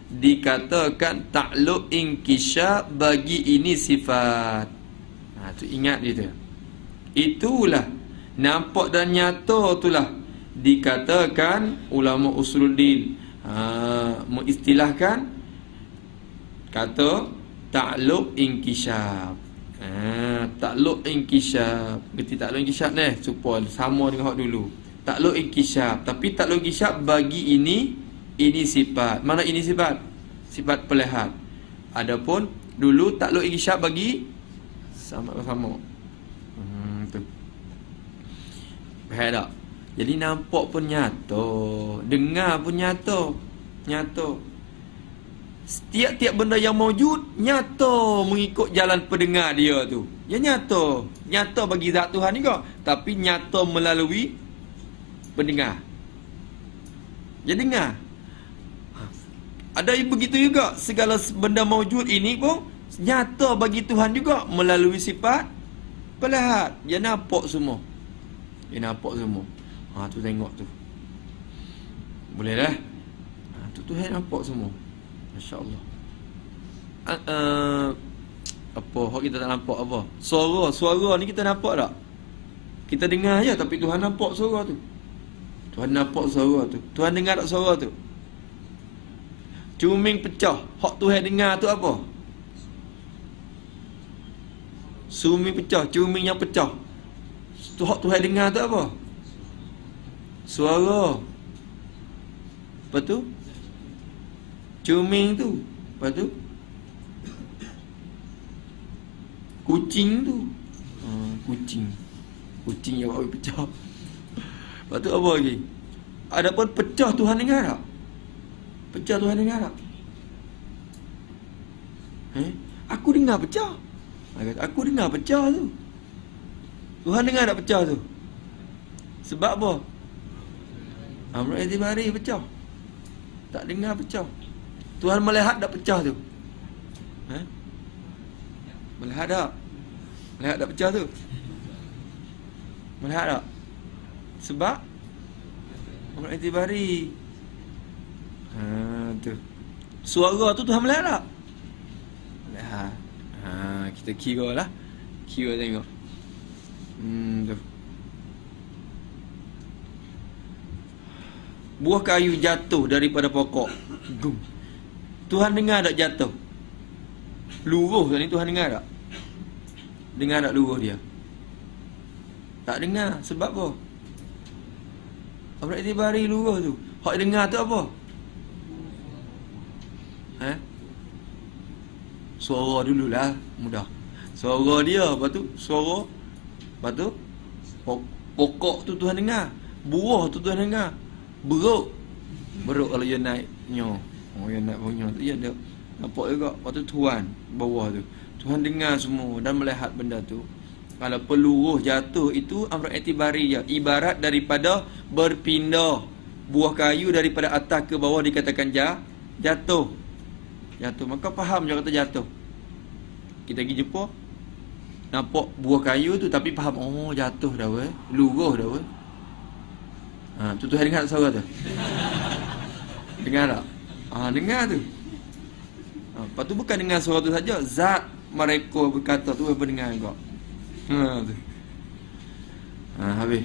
dikatakan ta'alluq inkishaf bagi ini sifat. Tu ingat dia. Itulah nampak dan nyata itulah dikatakan ulama usuluddin mengistilahkan kata ta'alluq inkishaf. Ta'alluq inkishaf. Berarti ta'alluq inkishaf ni supaya sama dengan hak dulu. Ta'alluq inkishaf, tapi ta'alluq inkishaf bagi ini sifat. Mana ini sifat? Sifat pelihat. Adapun dulu ta'alluq inkishaf bagi sama-sama. Tu. Faham tak? Jadi nampak pun nyata, dengar pun nyata. Setiap-tiap benda yang mawjud nyata mengikut jalan pendengar dia tu. Ya nyata bagi zat Tuhan juga, tapi nyata melalui pendengar. Dia dengar. Ada yang begitu juga, segala benda mawjud ini pun nyata bagi Tuhan juga melalui sifat pelihat. Dia nampak semua. Tu tengok tu. Boleh dah. Tu Tuhan nampak semua. Masya-Allah. Apa hak kita tak nampak apa? Suara ni kita nampak tak? Kita dengar je, tapi Tuhan nampak suara tu. Tuhan nampak suara tu. Tuhan dengar tak suara tu? Cuming pecah, hak Tuhan dengar tu apa? Suming pecah, cuming yang pecah. Tu hak Tuhan dengar tu apa? Suara. Lepas tu cuming tu. Lepas tu kucing tu. Kucing yang bawa pecah. Lepas tu apa lagi? Adapun pecah Tuhan dengar tak? Pecah Tuhan dengar tak? Aku dengar pecah. Aku dengar pecah tu. Tuhan dengar tak pecah tu? Sebab apa? Amr i'tibari pecah. Tak dengar pecah. Tuhan melihat tak pecah tu? Melihat tak? Melihat tak pecah tu? Melihat tak? Sebab Amr i'tibari. Tu. Suara tu Tuhan melihat tak? Melihat. Kita kira tengok. Tu. Buah kayu jatuh daripada pokok. Gum. Tuhan dengar tak jatuh? Luruh tadi Tuhan dengar tak? Dengar tak luruh dia? Tak dengar. Sebab apa? Apa i'tibari luruh tu? Hak dengar tu apa? Suara dululah, mudah. Suara dia, lepas tu suara, lepas tu pokok tu Tuhan dengar. Buah tu Tuhan dengar. Beruk kalau dia naik nyo. Dia naik punya tu dia ada nampak juga. Lepas tu Tuhan bawah tu. Tuhan dengar semua dan melihat benda tu. Kalau peluruh jatuh itu amr i'tibari je. Ibarat daripada berpindah buah kayu daripada atas ke bawah dikatakan jatuh. Maka faham je kata jatuh. Kita pergi jumpa nampak buah kayu tu tapi faham jatuh dah weh, luruh dah weh. Tu Tuhan dengar tak suara tu? Dengar tak? Dengar tu. Lepas tu bukan dengar suara tu saja, zat mereka berkata tu apa dengar kau. Tu. Habis.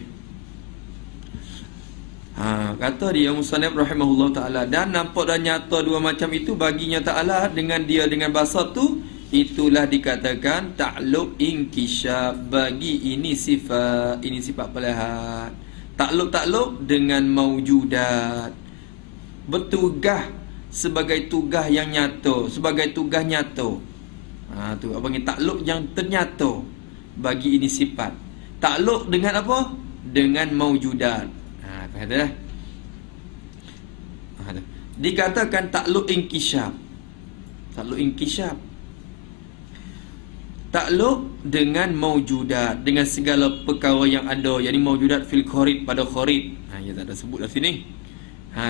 Kata dia musannif rahimahullah taala, dan nampak dan nyata dua macam itu baginya taala dengan dia dengan bahasa tu, itulah dikatakan ta'alluq inkishaf bagi ini sifat pelihat. Takluk dengan maujudat, bertugas sebagai tugas yang nyata, sebagai tugas nyata. Tu apa panggil takluk yang ternyata bagi ini sifat. Takluk dengan apa? Dengan maujudat. Faham dah? Dikatakan takluk inkishaf. Takluk dengan maujudat, dengan segala perkara yang ada. Jadi maujudat fil khorid, pada khorid. Ya tak ada sebut dah sini.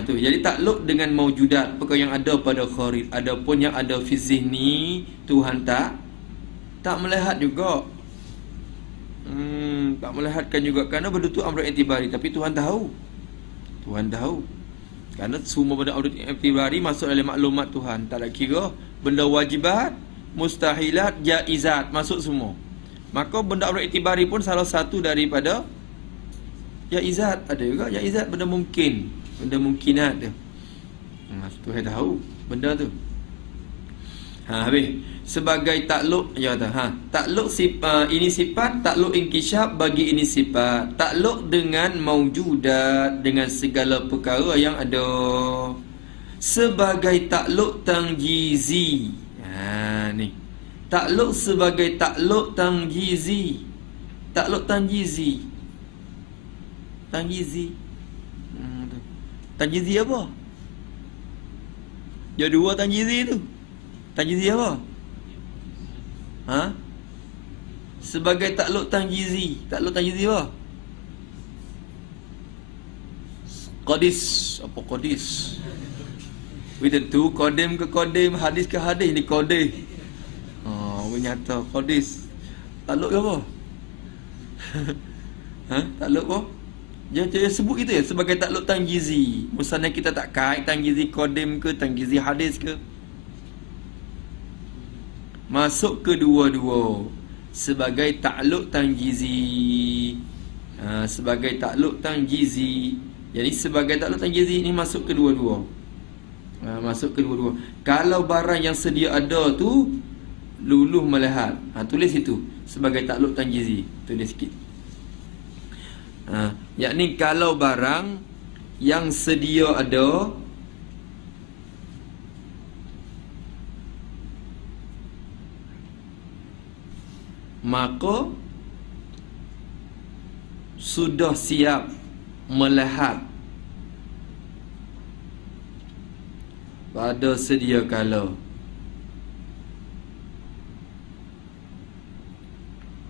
Tu. Jadi takluk dengan maujudat, perkara yang ada pada khorid. Adapun yang ada fi zihni, Tuhan tak melihat juga. Tak melihatkan juga, kerana benda tu amrul i'tibari, tapi Tuhan tahu. Tuhan tahu. Kerana semua benda amrul i'tibari masuk dalam maklumat Tuhan. Tak ada kira benda wajibat, mustahilat, jaizat, masuk semua. Maka benda amrul i'tibari pun salah satu daripada jaizat. Ada juga jaizat, benda mungkin, benda mungkinat dia. Tuhan tahu benda tu. Habis. Sebagai takluk, ya kata, takluk sifat, ini sifat, takluk inkishaf bagi ini sifat. Takluk dengan maujudat, dengan segala perkara yang ada. Sebagai takluk tangjizi. Ni. Takluk sebagai takluk tangjizi. Takluk tangjizi. Tangjizi. Tangjizi apa? Dia dua tangjizi tu. Tangjizi apa? Sebagai takluk tangjizi. Takluk tangjizi apa? Qadis. Apa qadis? Tentu kodim ke kodim, hadis ke hadis, ni kodih. Nyata qadis. Takluk ke apa? Takluk apa? Dia sebut gitu ya, sebagai takluk tangjizi. Misalnya kita tak kait tangjizi kodim ke, tangjizi hadis ke, masuk kedua-dua sebagai takluk tangjizi. Sebagai takluk tangjizi. Jadi sebagai takluk tangjizi ni masuk kedua-dua. Masuk kedua-dua. Kalau barang yang sedia ada tu luluh melihat, tulis itu sebagai takluk tangjizi. Tulis sikit. Yakni kalau barang yang sedia ada maka sudah siap melihat pada sedia kala.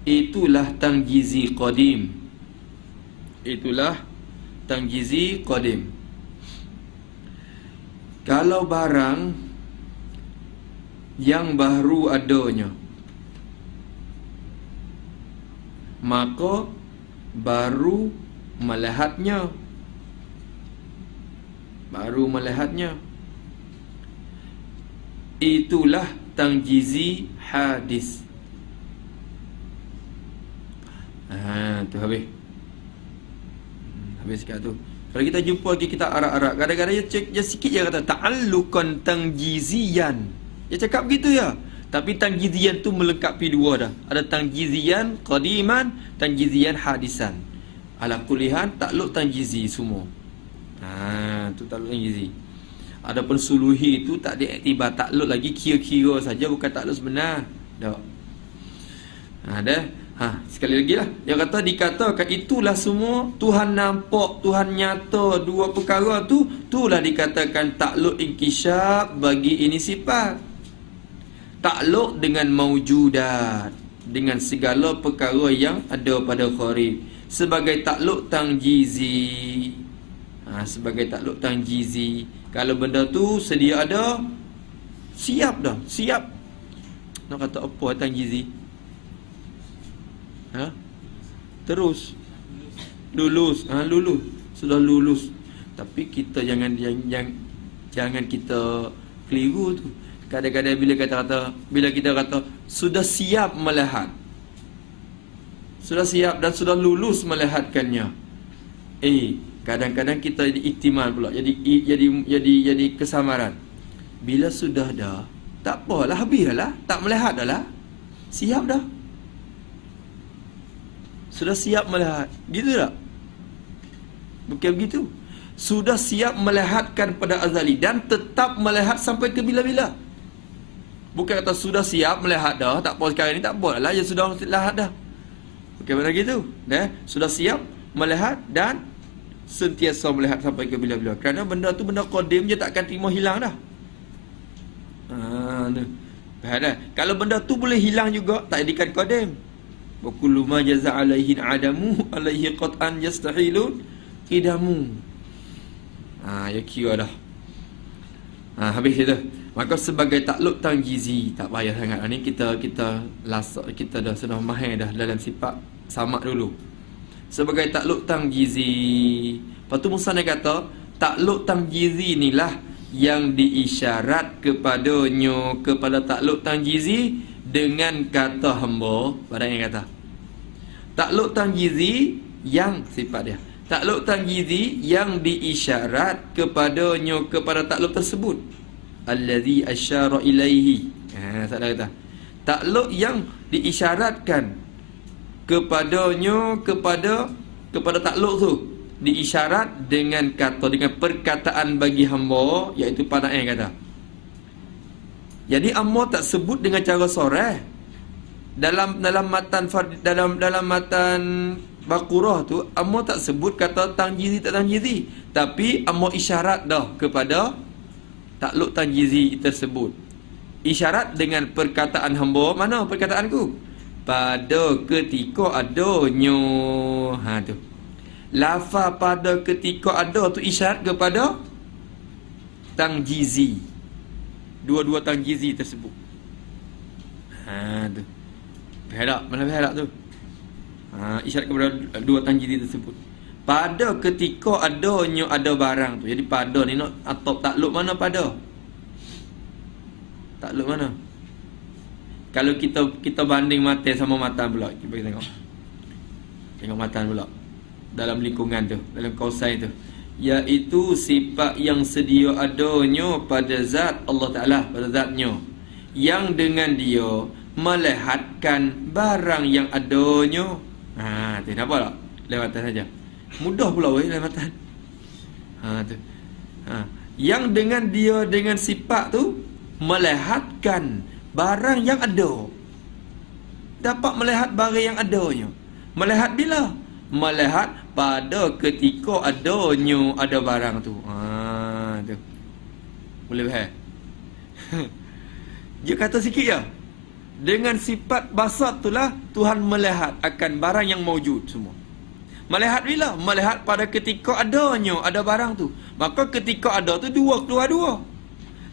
Itulah tangjizi qadim. Itulah tangjizi qadim. Kalau barang yang baru adanya, maka baru melihatnya. Baru melihatnya. Itulah tangjizi hadis. Tu habis. Habis kat tu. Kalau kita jumpa lagi kita arak-arak, kadang-kadang dia sikit je kata ta'alluqan tangjiziyan. Dia cakap begitu ya. Tapi tangjiziyan tu melengkapi dua dah. Ada tangjiziyan qadiman, tangjiziyan hadisan. Ala kulihan takluk tangjizi semua. Tu takluk tangjizi. Adapun suluhi itu tak diiktibar takluk lagi, kira-kira saja, bukan takluk sebenar. Dak. Sekali lagi lah. Yang kata dikatakan itulah semua Tuhan nampak, Tuhan nyata dua perkara tu, itulah dikatakan takluk inkishaf bagi ini sifat. Takluk dengan maujudat, dengan segala perkara yang ada pada kharib. Sebagai takluk tangjizi. Sebagai takluk tangjizi. Kalau benda tu sedia ada, siap dah, siap. Nak kata apa tangjizi? Terus lulus. Lulus. Sudah lulus. Tapi kita jangan kita keliru tu. Kadang-kadang bila kita kata sudah siap melihat, sudah siap dan sudah lulus melihatkannya, kadang-kadang kita ihtimal pula, jadi kesamaran. Bila sudah dah, tak apalah, habis dah lah, tak melihat dah lah, siap dah, sudah siap melihat. Gitu tak? Bukan begitu. Sudah siap melihatkan pada azali dan tetap melihat sampai ke bila-bila. Bukan kata sudah siap melihat dah, tak apa sekarang ni, tak apa lah, ya sudah melihat dah. Bukan macam gitu. Sudah siap melihat dan sentiasa melihat sampai ke bila-bila. Kerana benda tu benda qadim, je takkan terima hilang dah. Faham dah? Kalau benda tu boleh hilang juga, tak jadikan qadim. Wa kullu ma jaza alaihi adamu alaihi qat'an yastahilun qidamu. Ya kira dah. Habis itu. Maka sebagai takluk tanjizi, tak payah sangat. Ni kita dah sudah mahir dah dalam sifat samak dulu. Sebagai takluk tanjizi. Lepas tu musannif kata, takluk tanjizi inilah yang diisyarat kepadanya kepada takluk tanjizi dengan kata hamba. Pada yang kata takluk tanjizi yang sifat dia. Takluk tanjizi yang diisyarat kepadanya kepada takluk tersebut. Allazi asyara ilaihi. Salah kata. Takluk yang diisyaratkan kepadanya kepada takluk tu, diisyarat dengan kata, dengan perkataan bagi hamba, iaitu pada yang kata. Jadi hamba tak sebut dengan cara soreh. Dalam matan Baqarah tu hamba tak sebut kata tanjizi tak tanjizi, tapi hamba isyarat dah kepada takluk tanjizi tersebut. Isyarat dengan perkataan hamba. Mana perkataanku? Pada ketika adanya. Tu lafaz pada ketika ada tu isyarat kepada tanjizi. Dua-dua tanjizi tersebut. Tu Faham? Mana faham tu? Isyarat kepada dua tanjizi tersebut. Pada ketika adanya ada barang tu. Jadi pada ni nak atau takluk mana pada? Takluk mana? Kalau kita banding matan sama matan pula, kita tengok. Tengok matan pula. Dalam lingkungan tu, dalam kawasan tu, iaitu sifat yang sedia adanya pada zat Allah Ta'ala, pada zatnya, yang dengan dia melihatkan barang yang adanya. Tu nampak tak? Lewatan saja. Mudah pula lewatan. Tu. Yang dengan dia, dengan sifat tu, melihatkan barang yang ada. Dapat melihat barang yang adanya. Melihat bila? Melihat pada ketika adanya ada barang tu. Tu. Boleh faham? Dia kata sikit je. Dengan sifat basat itulah Tuhan melihat akan barang yang mawjud semua. Melihat bila? Melihat pada ketika adanya ada barang tu. Maka ketika ada tu keluar dua.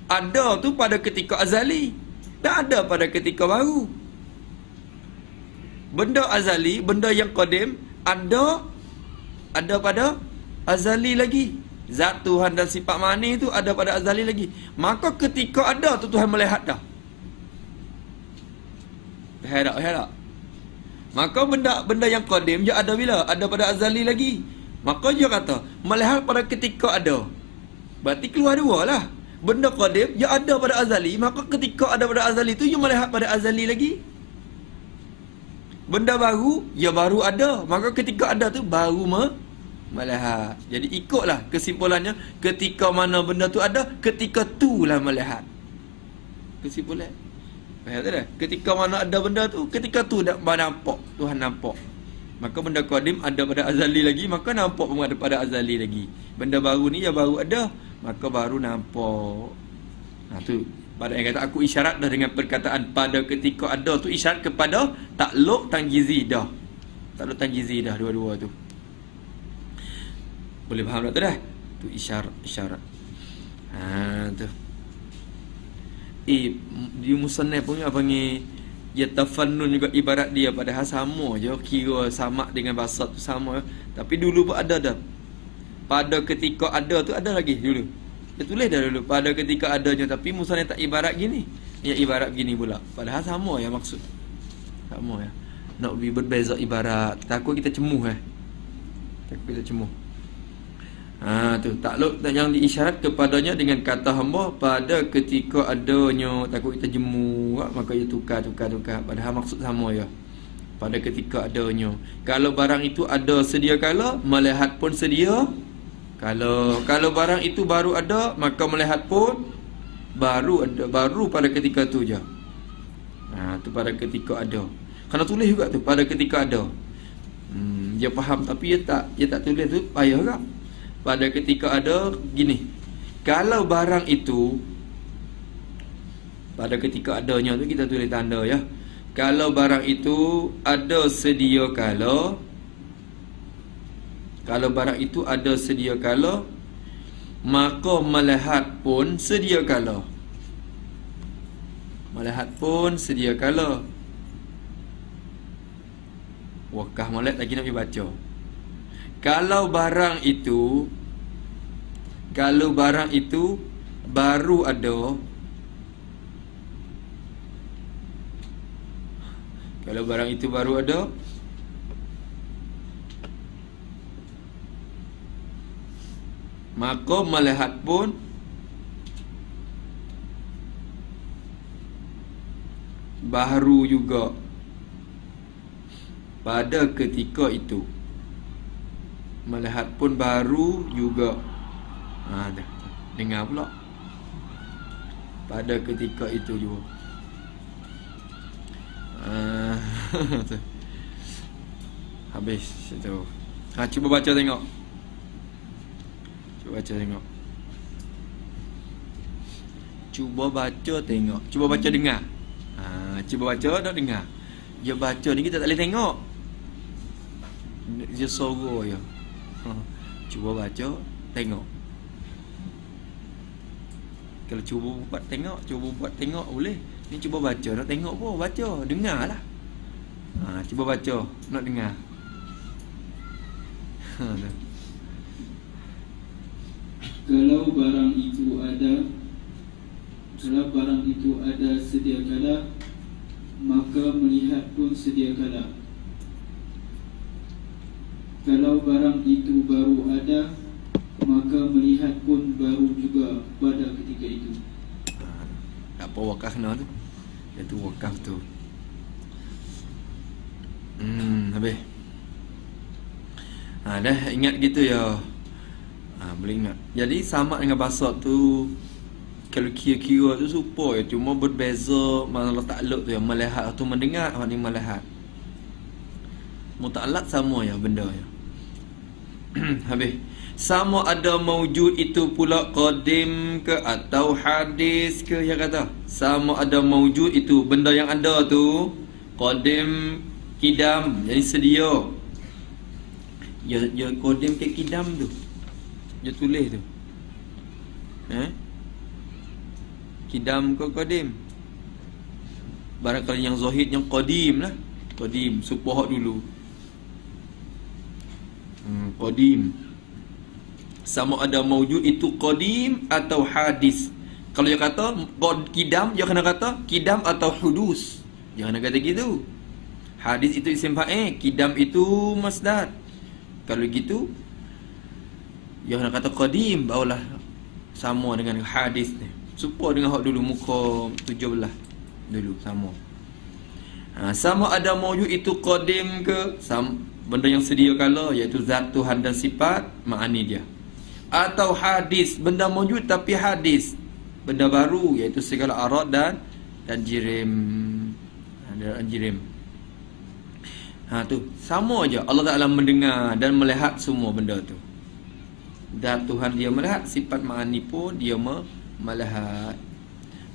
Ada tu pada ketika azali, dan ada pada ketika baru. Benda azali, benda yang qadim, ada pada azali lagi. Zat Tuhan dan sifat mani itu ada pada azali lagi. Maka ketika ada tu Tuhan melihat dah. Faham tak? Maka benda yang qadim dia ada bila? Ada pada azali lagi. Maka dia kata melihat pada ketika ada. Berarti keluar dua lah. Benda qadim dia ada pada azali, maka ketika ada pada azali tu dia melihat pada azali lagi. Benda baru dia baru ada, maka ketika ada tu baru melihat. Jadi ikutlah kesimpulannya, ketika mana benda tu ada, ketika tulah melihat. Kesimpulan. Faham tak? Ketika mana ada benda tu, ketika tu dah nampak, Tuhan nampak. Maka benda qadim ada pada azali lagi, maka nampak pun ada pada azali lagi. Benda baru ni dia baru ada, maka baru nampak. Tu pada yang kata aku isyarat dah dengan perkataan pada ketika ada tu isyarat kepada takluk tanjizi dah. Takluk tanjizi dah dua-dua tu. Boleh faham tak tu dah? Tu isyarat. Tu. Di musannaf pun apa panggil dia tafannun juga, ibarat dia padahal sama je, kira sama dengan basat tu sama. Tapi dulu pun ada dah. Pada ketika ada tu ada lagi dulu. Dia tulis dah dulu pada ketika adanya, tapi musannaf tak ibarat gini. Ya ibarat gini pula. Padahal sama ya maksud. Sama ya. Nak berbeza ibarat. Takut kita cemuh Takut kita cemuh. Tu takluk yang diisyarat kepadanya dengan kata hamba pada ketika adanya. Takut kita jemu, maka dia tukar. Padahal maksud sama ya. Pada ketika adanya. Kalau barang itu ada sedia kala, melihat pun sedia. Kalau barang itu baru ada, maka melihat pun baru ada, baru pada ketika tu je. Tu pada ketika ada. Kena tulis juga tu pada ketika ada. Dia faham tapi dia tak tulis tu payah tak? Pada ketika ada gini. Kalau barang itu pada ketika adanya tu kita tulis tanda ya. Kalau barang itu ada sedia kala, kalau barang itu ada sedia kala, maka melihat pun sedia kala. Melihat pun sedia kala. Wakah molek lagi nak pergi baca. Kalau barang itu baru ada, kalau barang itu baru ada, maka melihat pun baru juga pada ketika itu. Melihat pun baru juga. Dengar pula. Pada ketika itu juga. Habis itu. Cuba baca tengok. Cuba baca tengok. Cuba baca tengok. Cuba baca dengar. Cuba baca tak dengar. Dia baca ni kita tak boleh tengok. Dia sorok je. Cuba baca, tengok. Kalau cuba buat tengok boleh. Ni cuba baca, nak tengok pun baca, dengar lah. Cuba baca, nak dengar. Kalau barang itu ada sedia kala, maka melihat pun sedia kala. Kalau barang itu baru ada, maka melihat pun baru juga pada ketika itu. Tak apa wakaf kena tu. Itu wakaf tu. Habis. Dah ingat gitu ya. Boleh ingat. Jadi sama dengan bahasa tu, kalau kira-kira tu serupa ya, cuma berbeza mana takluk tu yang melihat atau mendengar, orang ni melihat. Muta'allaq sama ya benda ya. Habis. Sama ada maujud itu pula qadim ke atau hadis ke, yang kata. Sama ada maujud itu, benda yang ada tu qadim, kidam, jadi sedia. Ya qadim ke kidam tu. Dia tulis tu. Kidam ke qadim. Barangkali yang zahid yang qadim lah. Qadim, supaya dulu. Qadim. Sama ada maujud itu qadim atau hadis. Kalau dia kata kidam, dia kena kata kidam atau hudus. Jangan kata gitu. Hadis itu isim fa'il, kidam itu masdar. Kalau gitu, dia kena kata qadim, barulah sama dengan hadis ni. Supaya dengan hak dulu muka 17 dulu sama. Sama ada maujud itu qadim ke benda yang sedia kala, iaitu zat Tuhan dan sifat ma'ani dia. Atau hadis, benda maujud tapi hadis, benda baru, iaitu segala arad dan jirim. Dan jirim. Tu sama aja. Allah Ta'ala mendengar dan melihat semua benda tu. Dan Tuhan dia melihat, sifat ma'ani pun dia melihat.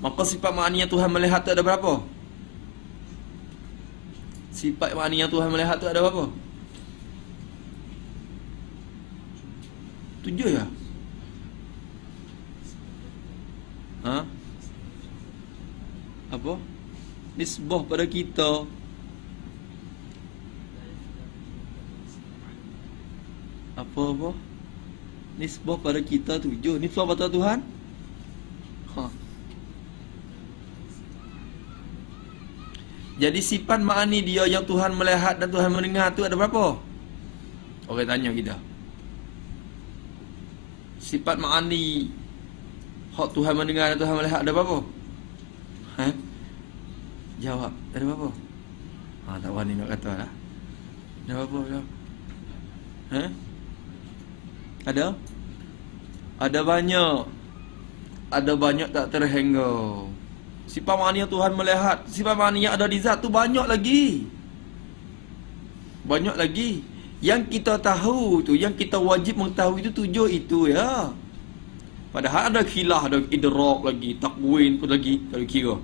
Maka sifat ma'ani yang Tuhan melihat tu ada berapa? Sifat ma'ani yang Tuhan melihat tu ada berapa? 7 ya? Apa? Nisbah pada kita. Apa? Nisbah pada kita 7. Nisbah pada Tuhan? Jadi sifat ma'ani dia yang Tuhan melihat dan Tuhan mendengar tu ada berapa? Orang tanya kita. Sifat ma'ani hak Tuhan mendengar dan Tuhan melihat ada berapa? Jawab, ada berapa? Tak wani nak kata lah. Ada berapa? Ada? Ada banyak. Ada banyak tak terhingga. Sifat ma'ani yang Tuhan melihat, sifat ma'ani yang ada di zat tu banyak lagi. Banyak lagi. Yang kita tahu tu, yang kita wajib mengetahui itu 7 itu ya. Padahal ada khilaf, ada idrak lagi, takwin pun lagi kalau kira.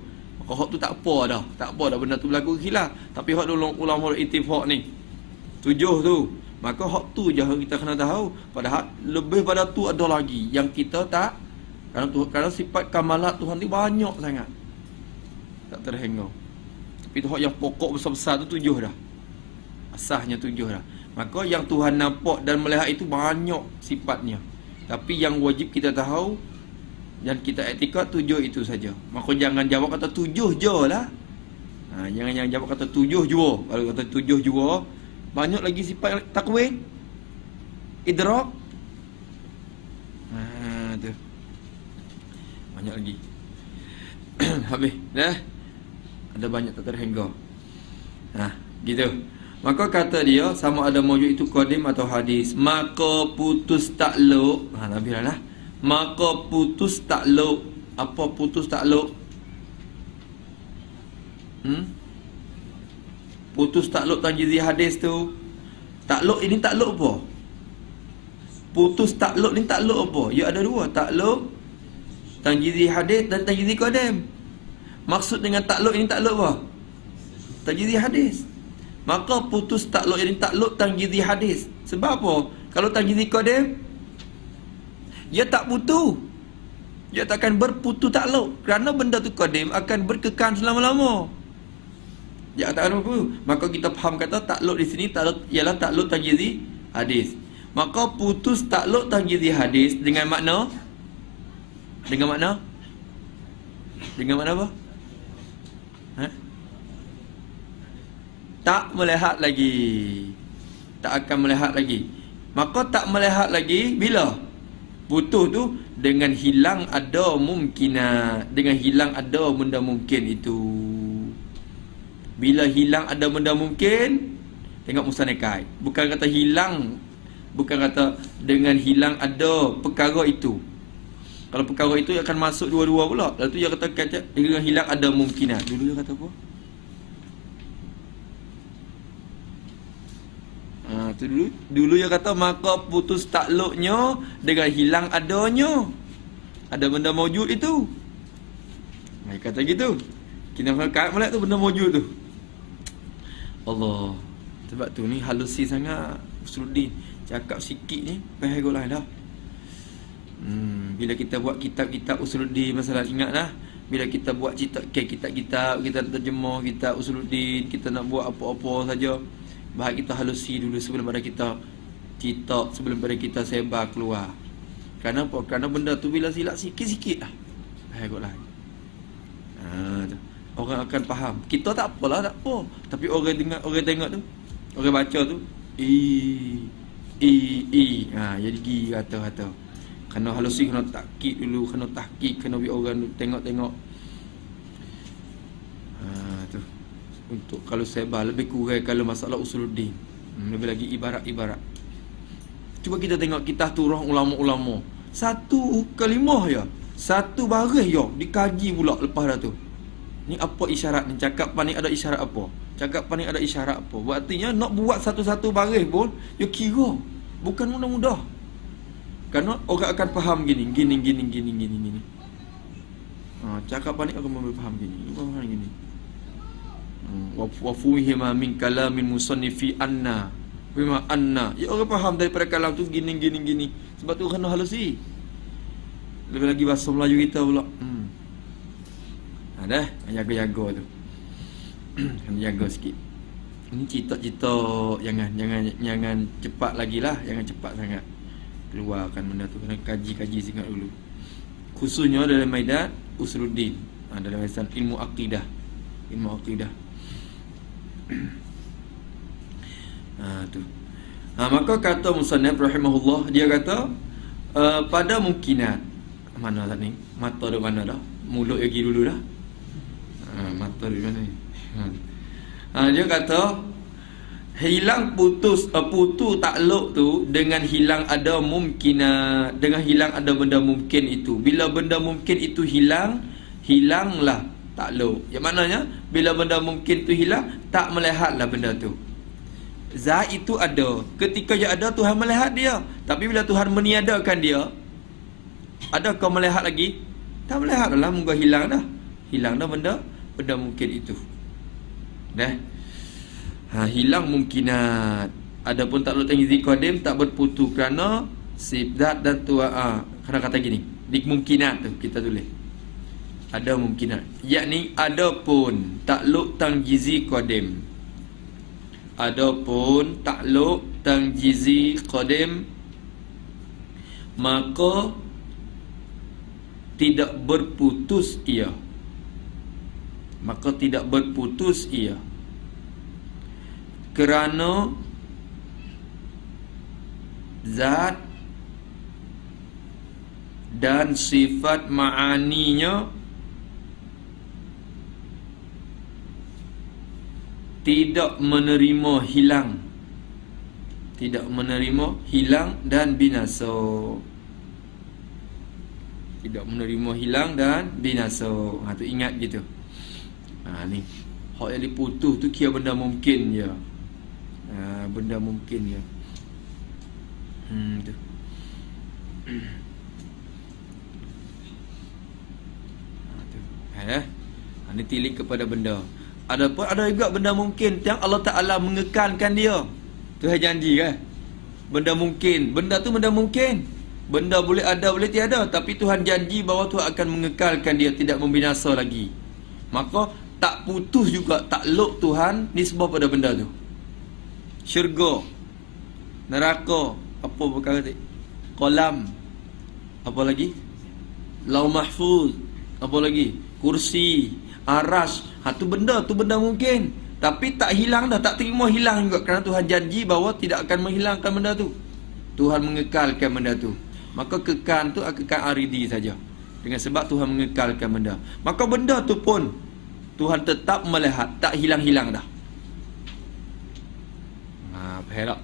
Maka hak tu tak apa dah benda tu berlaku khilaf. Tapi hak ulama ittifaq ni 7 tu. Maka hak tu je kita kena tahu. Padahal lebih pada tu ada lagi yang kita tak. Kerana sifat kamalat Tuhan ni banyak sangat, tak terhingga. Tapi tu hak yang pokok besar-besar tu 7 dah. Asasnya 7 dah. Maka yang Tuhan nampak dan melihat itu banyak sifatnya. Tapi yang wajib kita tahu dan kita etikad 7 itu saja. Maka jangan jawab kata 7 je lah. Jangan jawab kata 7 jua. Kalau kata 7 jua, banyak lagi sifat takwin, idrak. Tu. Banyak lagi. Habis dah. Ada banyak tak terhingga. Gitu. Maka kata dia sama ada maujud itu qadim atau hadis. Maka putus takluk. Nabi lah. Maka putus takluk. Apa putus takluk? Putus takluk tanjizi hadis tu. Takluk ini takluk apa? Putus takluk ni takluk apa? Ya ada dua, takluk tanjizi hadis dan tanjizi qadim. Maksud dengan takluk ini takluk apa? Tanjizi hadis. Maka putus takluk ini takluk tanjizi hadis. Sebab apa? Kalau tanjizi qadim, dia tak putus. Dia takkan berputus takluk. Kerana benda tu qadim akan berkekal selama-lama. Dia tak ada apa. Maka kita faham kata takluk di sini takluk ialah takluk tanjizi hadis. Maka putus takluk tanjizi hadis dengan makna apa? Tak melihat lagi. Tak akan melihat lagi. Maka tak melihat lagi bila? Putus tu dengan hilang ada mungkinat. Dengan hilang ada benda mungkin itu. Bila hilang ada benda mungkin, tengok mustanaqai. Bukan kata hilang, bukan kata dengan hilang ada perkara itu. Kalau perkara itu akan masuk dua-dua pula. Lepas tu dia kata dengan hilang ada mungkinat. Dulu dia kata apa? Tu dulu dia kata maka putus takluknya dengan hilang adanya. Ada benda maujud itu. Dia kata gitu. Kena kat molek tu benda maujud tu. Allah. Sebab tu ni halusi sangat Usuluddin. Cakap sikit ni bahagilah dah. Bila kita buat kitab-kitab Usuluddin, masalah ingatlah, bila kita buat kitab-kitab, kita terjemah kitab Usuluddin, kita nak buat apa-apa saja, baik kita halusi dulu sebelum pada kita cetak, sebelum pada kita sebar keluar. Kerana apa? Kerana benda tu bila silap sikit-sikit lah bahagilah. Orang akan faham. Kita tak apalah, tak apa. Tapi orang tengok tu, orang baca tu, jadi gigi kata-kata. Kena halusi, kena tahqiq dulu, kena tahqiq, kena bi orang tengok-tengok. Tu. Untuk kalau sebar lebih kurang kalau masalah Usuluddin. Lebih lagi ibarat-ibarat. Cuba kita tengok kitab turah ulama-ulama. Satu kalimah ya, satu baris ya dikaji pula lepas dah tu. Ni apa isyarat ni? Cakapan ni ada isyarat apa? Cakapan ni ada isyarat apa? Berartinya nak buat satu-satu baris pun ya kira. Bukan mudah-mudah. Kerana orang akan faham gini. Cakapan ni akan faham gini. Faham gini. Wa fuhima min kalamin musannifi anna. Bima anna. Ya orang faham daripada kalam tu gini. Sebab tu kena halusi. Lebih lagi bahasa Melayu kita pula. Dah, jaga-jaga tu. Kena jaga sikit. Ini cerita-cerita jangan cepat lagi lah, jangan cepat sangat keluarkan benda tu. Kena kaji-kaji sangat dulu. Khususnya dalam maidan Usuluddin, dalam maidan ilmu akidah. Tu. Maka kata musannaf rahimahullah, dia kata pada mungkinat. Mana tadi? Mata duk mana dah? Mulut lagi dulu dah. Mata di mana ni? Dia kata hilang putus takluk tu dengan hilang ada mungkinat, dengan hilang ada benda mungkin itu. Bila benda mungkin itu hilanglah takluk. Yang maknanya bila benda mungkin tu hilang, tak melihatlah benda tu. Zat itu ada. Ketika dia ada, Tuhan melihat dia. Tapi bila Tuhan meniadakan dia, adakah melihat lagi? Tak melihat lah, moga hilang dah. Hilang dah benda mungkin itu. Dah. Hilang mungkinat. Adapun takluk tanjizi qadim tak berputu kerana sifat dan tuaa. Kerana kata gini, di kemungkinan tu kita tulis. Ada mungkinat. Yakni adapun takluk tanjizi qadim. Adapun takluk tanjizi qadim, maka tidak berputus ia. Maka tidak berputus ia. Kerana zat dan sifat ma'aninya tidak menerima hilang. Tidak menerima hilang dan binasa. Tidak menerima hilang dan binasa. Tu ingat gitu. Ni hak yang diputus tu kira benda mungkin je. Benda mungkin je. Tu. Ni tilik kepada benda. Ada juga benda mungkin yang Allah Ta'ala mengekalkan dia. Tuhan janji kan. Benda mungkin. Benda tu benda mungkin. Benda boleh ada, boleh tiada. Tapi Tuhan janji bahawa Tuhan akan mengekalkan dia, tidak membinasa lagi. Maka tak putus juga takluk Tuhan nisbah pada benda tu. Syurga, neraka, apa perkara tu? Qalam, apa lagi? Lauh mahfuz, apa lagi? Kursi, aras. Tu benda mungkin. Tapi tak hilang dah, tak terima hilang juga. Kerana Tuhan janji bahawa tidak akan menghilangkan benda tu. Tuhan mengekalkan benda tu. Maka kekal tu kekal aridi saja. Dengan sebab Tuhan mengekalkan benda. Maka benda tu pun Tuhan tetap melihat, tak hilang-hilang dah. Faham tak?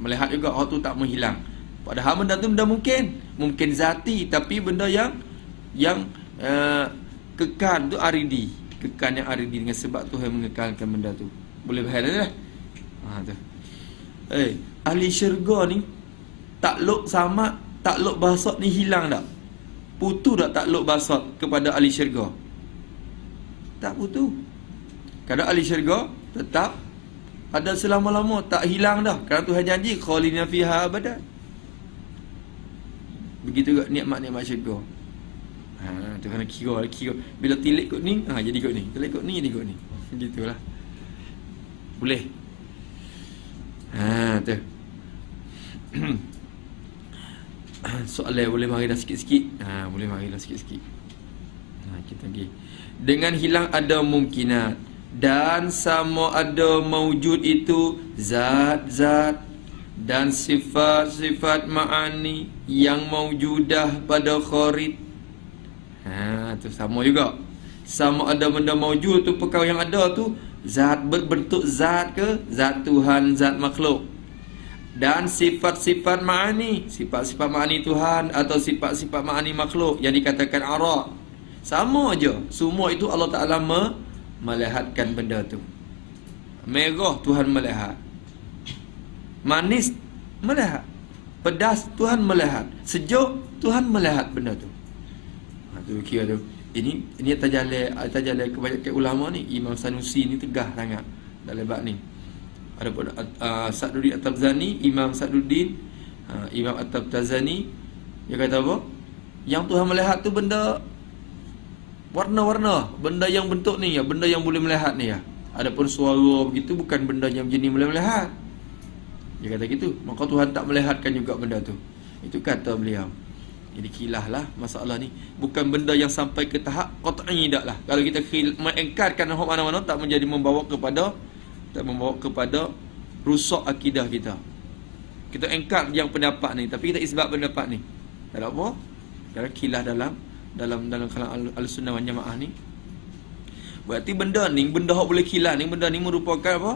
Melihat juga hak tu tak menghilang. Padahal benda tu benda mungkin. Mungkin zati, tapi benda yang kekal tu aridi. Kekal yang aridi dengan sebab Tuhan mengekalkan benda tu. Boleh faham tak? Tu. Ahli syurga ni takluk sama, takluk basat ni hilang tak? Putu tak takluk basat kepada ahli syurga? Tak putu. Kerana ahli syurga tetap ada selama-lama, tak hilang dah. Kerana Tuhan janji khalidina fiha abadan. Begitu juga nikmat-nikmat syurga. Tu kena kira. Bila tilik kot ni, jadi kot ni. Tilik kot ni, jadi kot ni. Begitulah. Boleh. Tu. Soalan boleh mari dah sikit-sikit. Boleh mari dah sikit-sikit. Kita pergi. Dengan hilang ada mungkinat, dan sama ada maujud itu zat-zat dan sifat-sifat ma'ani yang maujudah pada kharid. Tu sama juga. Sama ada benda maujud tu, perkara yang ada tu zat berbentuk zat ke, zat Tuhan, zat makhluk. Dan sifat-sifat ma'ani, sifat-sifat ma'ani Tuhan atau sifat-sifat ma'ani makhluk yang dikatakan ara'. Sama aja. Semua itu Allah Ta'ala melihatkan benda tu. Merah Tuhan melihat. Manis melihat. Pedas Tuhan melihat. Sejuk Tuhan melihat benda tu. Tu kira tu. Ini tajalai kebanyakan ulama ni. Imam Sanusi ni tegah sangat dalam bab ni. Adapun Sa'duddin At-Tabzani, Imam Sa'duddin, Imam At-Tabzani, dia kata apa? Yang Tuhan melihat tu benda warna-warna, benda yang bentuk ni ya, benda yang boleh melihat ni ya. Adapun suara begitu bukan benda yang jenis boleh melihat. Dia kata gitu. Maka Tuhan tak melihatkan juga benda tu. Itu kata beliau. Jadi kilahlah masalah ni. Bukan benda yang sampai ke tahap qat'i dak lah. Kalau kita mengingkarkan hak mana-mana tak menjadi membawa kepada rusak akidah kita. Kita ingkar yang pendapat ni, tapi kita isbat pendapat ni. Tak ada apa? Kerana kilah dalam kalangan Ahlussunnah wal Jamaah ni. Berarti benda ni, benda hak boleh kilah ni, benda ni merupakan apa?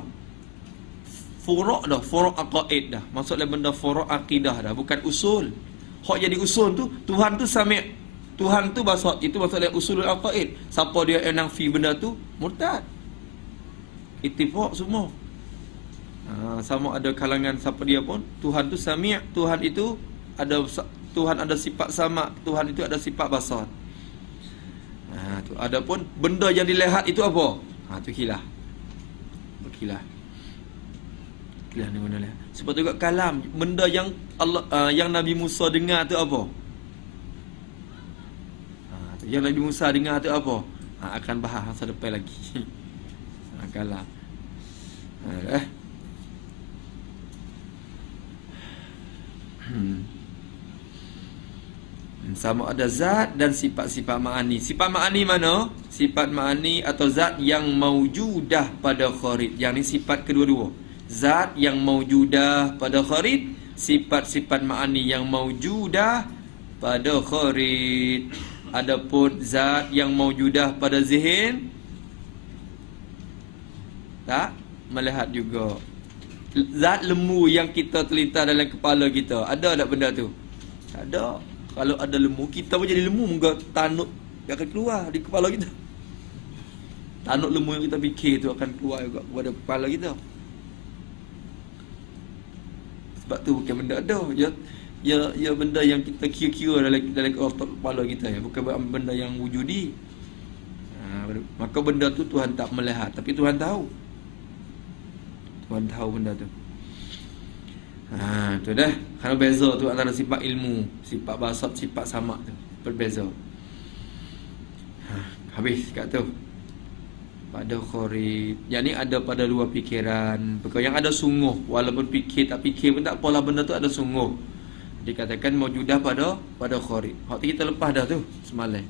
Furu' dah, furu' aqaid dah. Maksudnya benda furu' akidah dah, bukan usul. Hak jadi usul tu, Tuhan tu sami'. Tuhan tu basat, itu maksudnya usulul aqaid. Siapa dia yang nafi benda tu, murtad. Ittifaq semua. Sama ada kalangan siapa dia pun, Tuhan tu sami', Tuhan itu ada sifat sama, Tuhan itu ada sifat basar. Tu adapun benda yang dilihat itu apa? Tu khilah. Berkilah. Kelas ni mana lah. Sebab tu juga kalam, benda yang Allah yang Nabi Musa dengar tu apa? Yang Nabi Musa dengar tu apa? Akan bahas masa depan lagi. Kalam. Sama ada zat dan sifat-sifat ma'ani. Sifat ma'ani mana? Sifat ma'ani atau zat yang maujudah pada kharid. Yang ni sifat kedua-dua. Zat yang maujudah pada kharid, sifat-sifat ma'ani yang maujudah pada kharid. Adapun zat yang maujudah pada zihin, tak melihat juga. Zat lembu yang kita terlintas dalam kepala kita, ada tak benda tu? Tak ada. Kalau ada lembu, kita pun jadi lembu, moga tanuk dia akan keluar di kepala kita. Tanuk lembu yang kita fikir tu akan keluar juga pada kepala kita. Sebab tu bukan benda ada. Ya benda yang kita kira-kira dalam otak kepala kita ya, bukan benda yang wujudi. Maka benda tu Tuhan tak melihat, tapi Tuhan tahu. Tuhan tahu benda tu. Tu dah. Kalau beza tu antara sifat ilmu, sifat basat, sifat samak tu berbeza. Habis kat tu. Pada kharid, yang ni ada pada dua fikiran. Perkara yang ada sungguh, walaupun fikir tak fikir pun tak apalah, benda tu ada sungguh. Dikatakan maujudah pada kharid. Hak tu kita lepas dah tu semalam.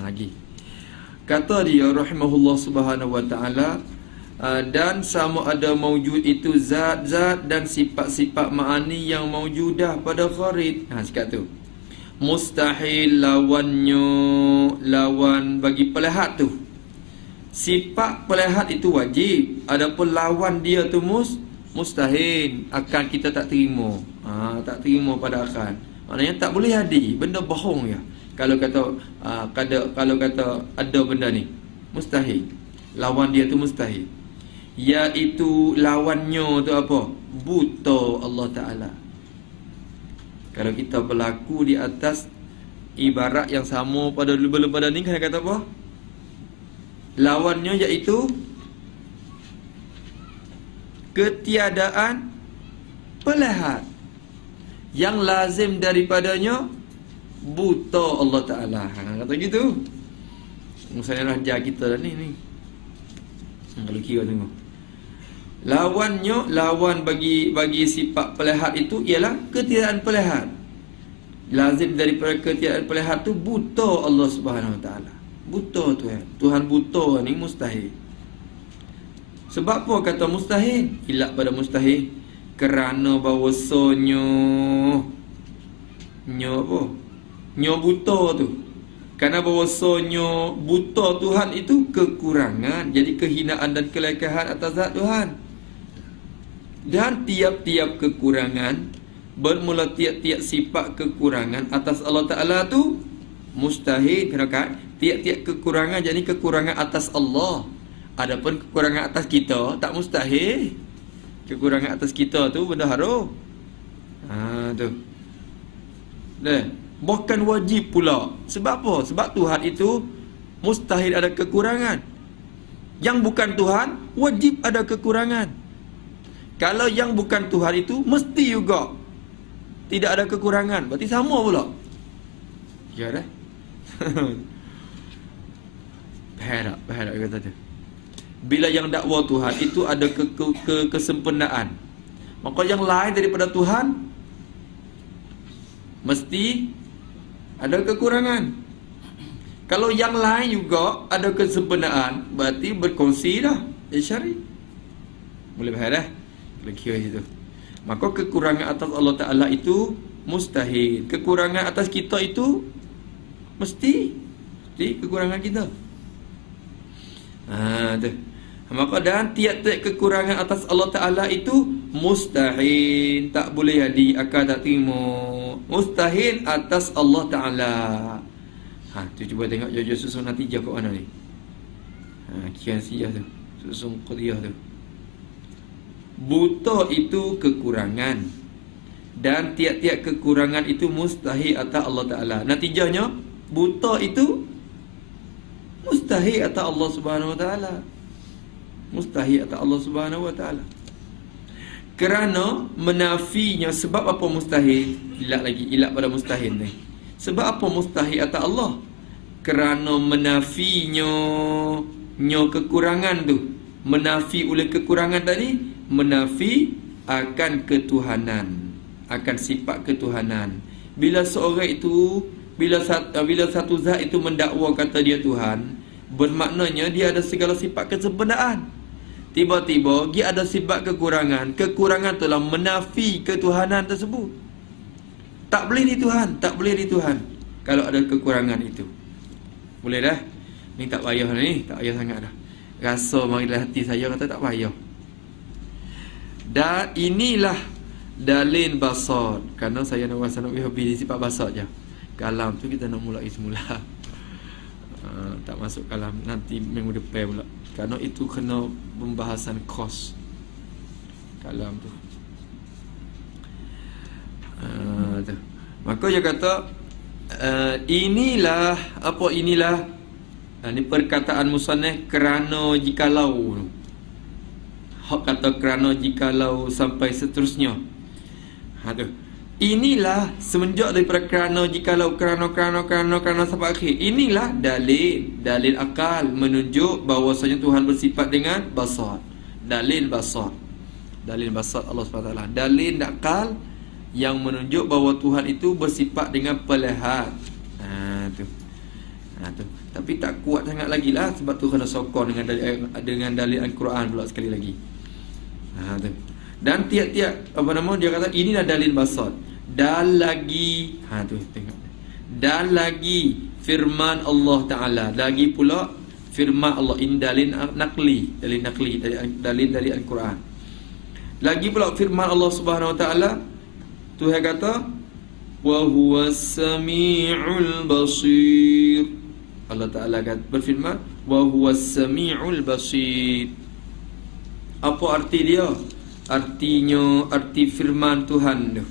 Lagi. Kata dia rahimahullah subhanahu wa ta'ala, dan sama ada maujud itu zat-zat dan sifat-sifat ma'ani yang maujudah pada kharid. Sekat tu. Mustahil lawannya, lawan bagi pelihat tu. Sifat pelihat itu wajib. Adapun lawan dia tu mustahil. Akal kita tak terima. Tak terima pada akal. Maknanya tak boleh jadi. Benda bohong ya. Kalau kata ada benda ni, mustahil. Lawan dia tu mustahil. Iaitu lawannya tu apa? Buta Allah Ta'ala. Kalau kita berlaku di atas ibarat yang sama pada belum pada ni, kena kata apa? Lawannya iaitu ketiadaan pelihat. Yang lazim daripadanya buta Allah Ta'ala. Kata gitu. Misalnya raja kita ni. Kalau kira tengok. Lawan bagi sifat pelihat itu ialah ketiadaan pelihat. Lazim daripada ketiadaan pelihat tu buta Allah Subhanahu Wa Ta'ala. Buta Tuhan buta ni mustahil. Sebab apa kata mustahil? Ilat pada mustahil kerana bahawasanya nyo buta tu. Kerana bahawasanya buta Tuhan itu kekurangan, jadi kehinaan dan kelekahan atas zat Tuhan. Dan tiap-tiap kekurangan, bermula tiap-tiap sifat kekurangan atas Allah Ta'ala tu mustahil. Kan? Tiap-tiap kekurangan jadi kekurangan atas Allah. Adapun kekurangan atas kita tak mustahil. Kekurangan atas kita tu benda haram. Tu. Bukan wajib pula. Sebab apa? Sebab Tuhan itu mustahil ada kekurangan. Yang bukan Tuhan wajib ada kekurangan. Kalau yang bukan Tuhan itu mesti juga tidak ada kekurangan. Berarti sama pula. Ya dah. Faham kata tu. Bila yang dakwa Tuhan itu ada kesempurnaan, maka yang lain daripada Tuhan mesti ada kekurangan. Kalau yang lain juga ada kesempurnaan, berarti berkongsi dah syari. Boleh faham dah? Boleh kira situ. Maka kekurangan atas Allah Ta'ala itu mustahil. Kekurangan atas kita itu mesti kekurangan kita. Tu. Maka dan tiap-tiap kekurangan atas Allah Ta'ala itu mustahil. Tak boleh jadi, akal tak terima. Mustahil atas Allah Ta'ala. Tu cuba tengok jauh-jauh susun natijah kat mana ni. Kian siyah tu, susun qadiyah tu. Buta itu kekurangan, dan tiap-tiap kekurangan itu mustahil atas Allah Ta'ala. Natijahnya buta itu mustahil atas Allah Subhanahu Wa Ta'ala. Mustahil atas Allah Subhanahu Wa Ta'ala. Kerana menafinya. Sebab apa mustahil? Ilat pada mustahil ni. Sebab apa mustahil atas Allah? Kerana menafinya kekurangan tu. Menafi oleh kekurangan tadi, menafi akan ketuhanan, akan sifat ketuhanan. Bila seorang itu, bila satu zat itu mendakwa kata dia Tuhan, bermaknanya dia ada segala sifat kesempurnaan. Tiba-tiba dia ada sifat kekurangan. Kekurangan itulah menafi ketuhanan tersebut. Tak boleh di Tuhan, tak boleh di Tuhan kalau ada kekurangan itu. Boleh dah? Ni tak payah ni, tak payah sangat dah. Rasa marilah hati saya kata tak payah. Dan inilah dalil basat. Kerana saya nak rasa nak habis di sifat basat je. Kalam tu kita nak mulai semula. Tak masuk kalam nanti minggu depan pula. Kerana itu kena pembahasan kos kalam tu. Tu. Maka dia kata inilah apa inilah ini perkataan musannaf kerana jikalau. Hak kata kerana jikalau sampai seterusnya. Tu. Inilah semenjak daripada kerana jikalau kerana sampai akhir. Inilah dalil akal menunjuk bahawasanya Tuhan bersifat dengan basat. Dalil basat Allah SWT. Dalil akal yang menunjuk bahawa Tuhan itu bersifat dengan pelihat. Tu. Tapi tak kuat sangat lagi lah. Sebab tu kena sokong dengan dalil Al-Quran pula sekali lagi. Tu. Dan tiap-tiap dia kata inilah dalil basat. Dan lagi tu tengok. Dan lagi firman Allah Ta'ala. Lagi pula firman Allah. Ini dalil nakli. Dalil dari Al-Quran. Lagi pula firman Allah Subhanahu Wa Ta'ala. Tuhan kata wa huwas sami'ul basir. Allah Ta'ala berfirman wa huwas sami'ul basir. Apa arti dia? Artinya, arti firman Tuhan tu.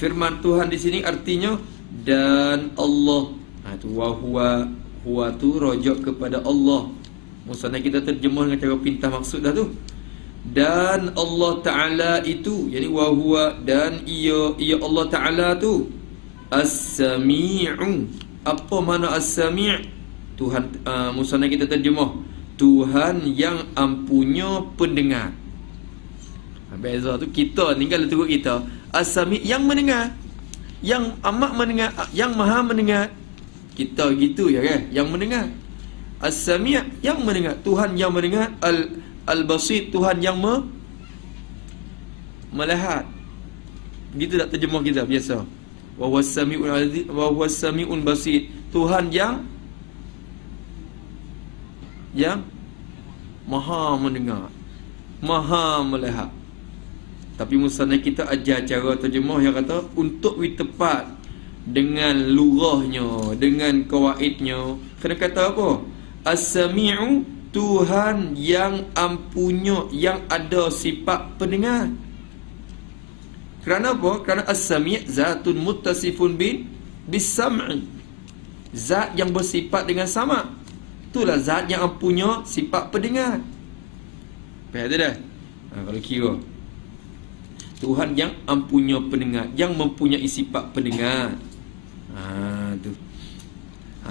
Firman Tuhan di sini artinya dan Allah. Tu wa huwa tu rujuk kepada Allah. Maksudnya kita terjemah dengan cara pintar maksud dah tu. Dan Allah Ta'ala itu, yani wa huwa dan ia Allah Ta'ala tu As-Sami'u. Apa makna As-Sami'? Tuhan, maksudnya kita terjemah Tuhan yang ampunya pendengar. Beza tu kita tinggal turut kita. As-Sami' yang mendengar, yang amat mendengar, yang maha mendengar. Kita gitu ya kan, yang mendengar. As-Sami' yang mendengar, Tuhan yang mendengar. Al-Basir, Tuhan yang melihat. Gitu tak terjemah kita biasa. Wa huwas sami'ul aziz wa huwas sami'ul basir. Tuhan yang maha mendengar, maha melihat. Tapi musannaf kita ajar cara terjemah yang kata untuk tepat dengan lurahnya, dengan kawaidnya. Kena kata apa? As-Sami'u, Tuhan yang ampunya, yang ada sifat pendengar. Kerana apa? Kerana As-Sami' zatun muttasifun bis-sam'i. Zat yang bersifat dengan sama'. Itulah zat yang ampunya sifat pendengar. Faham tak dah? Kalau kira Tuhan yang ampunya pendengar, yang mempunyai sifat pendengar. Tu.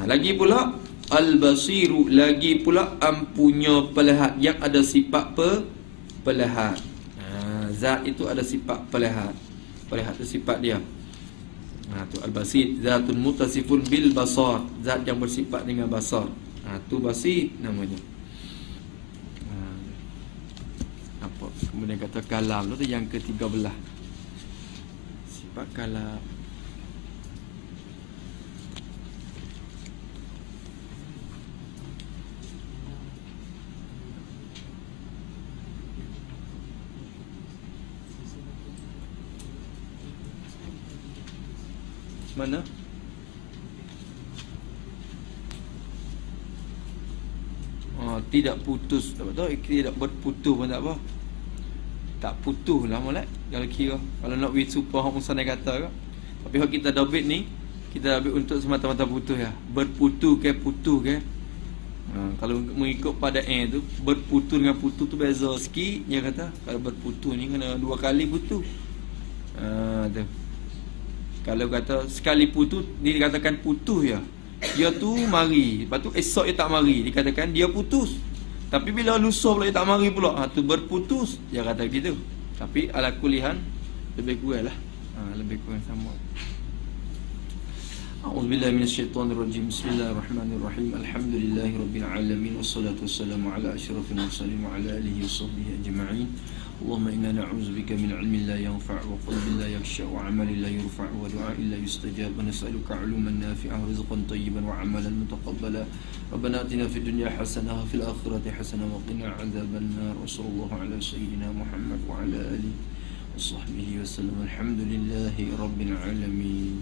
Lagi pula Al-Basiru, lagi pula ampunya pelihat, yang ada sifat pelihat. Zat itu ada sifat pelihat. Pelihat itu sifat dia. Tu Al-Basir, zatun mutasifun bil basar, zat yang bersifat dengan basar. Tu Basir namanya. Kemudian kata kalam tu yang ke-13. Sifat kalam. Mana? Tidak putus. Tak betul. Tidak berputus pun tak apa. Tak putus lah molek. Kalau kira, kalau nak wis supah hak musannaf kata ke. Tapi hak kita dabit ni, kita dabit untuk semata-mata putus ya. Berputus ke putus ke. Kalau mengikut pada tu berputus dengan putus tu beza sikit. Dia kata kalau berputus ni kena 2 kali putus. Tu. Kalau kata sekali putus dikatakan putus ya. Dia tu mari, lepas tu esok dia tak mari, dikatakan dia putus. Tapi bila lusa pula dia tak mari pula, tu berputus. Dia kata gitu. Tapi ala kulihan lebih kurang lah. Lebih kurang sama. A'udzubillahi minasyaitonirrajim. Bismillahirrahmanirrahim. Alhamdulillahirabbil alamin wassalatu wassalamu ala asyrafil mursalin wa ala alihi washabbihi ajma'in. Allahumma inna na'udzubika min 'ilmin la yanfa' wa qalbin la yakhsha' wa 'amalin la yurfa' wa du'a'in la yustajab wa nas'aluka 'uluman nafi'an wa rizqan tayyiban wa 'amalan mutaqabbala. Rabbana atina fid dunya hasanah wa fil akhirati hasanah wa qina 'adzaban nar. Wa sallallahu ala sayyidina Muhammad wa ala alihi wa sahbihi wa sallam. Alhamdulillahi rabbil alamin.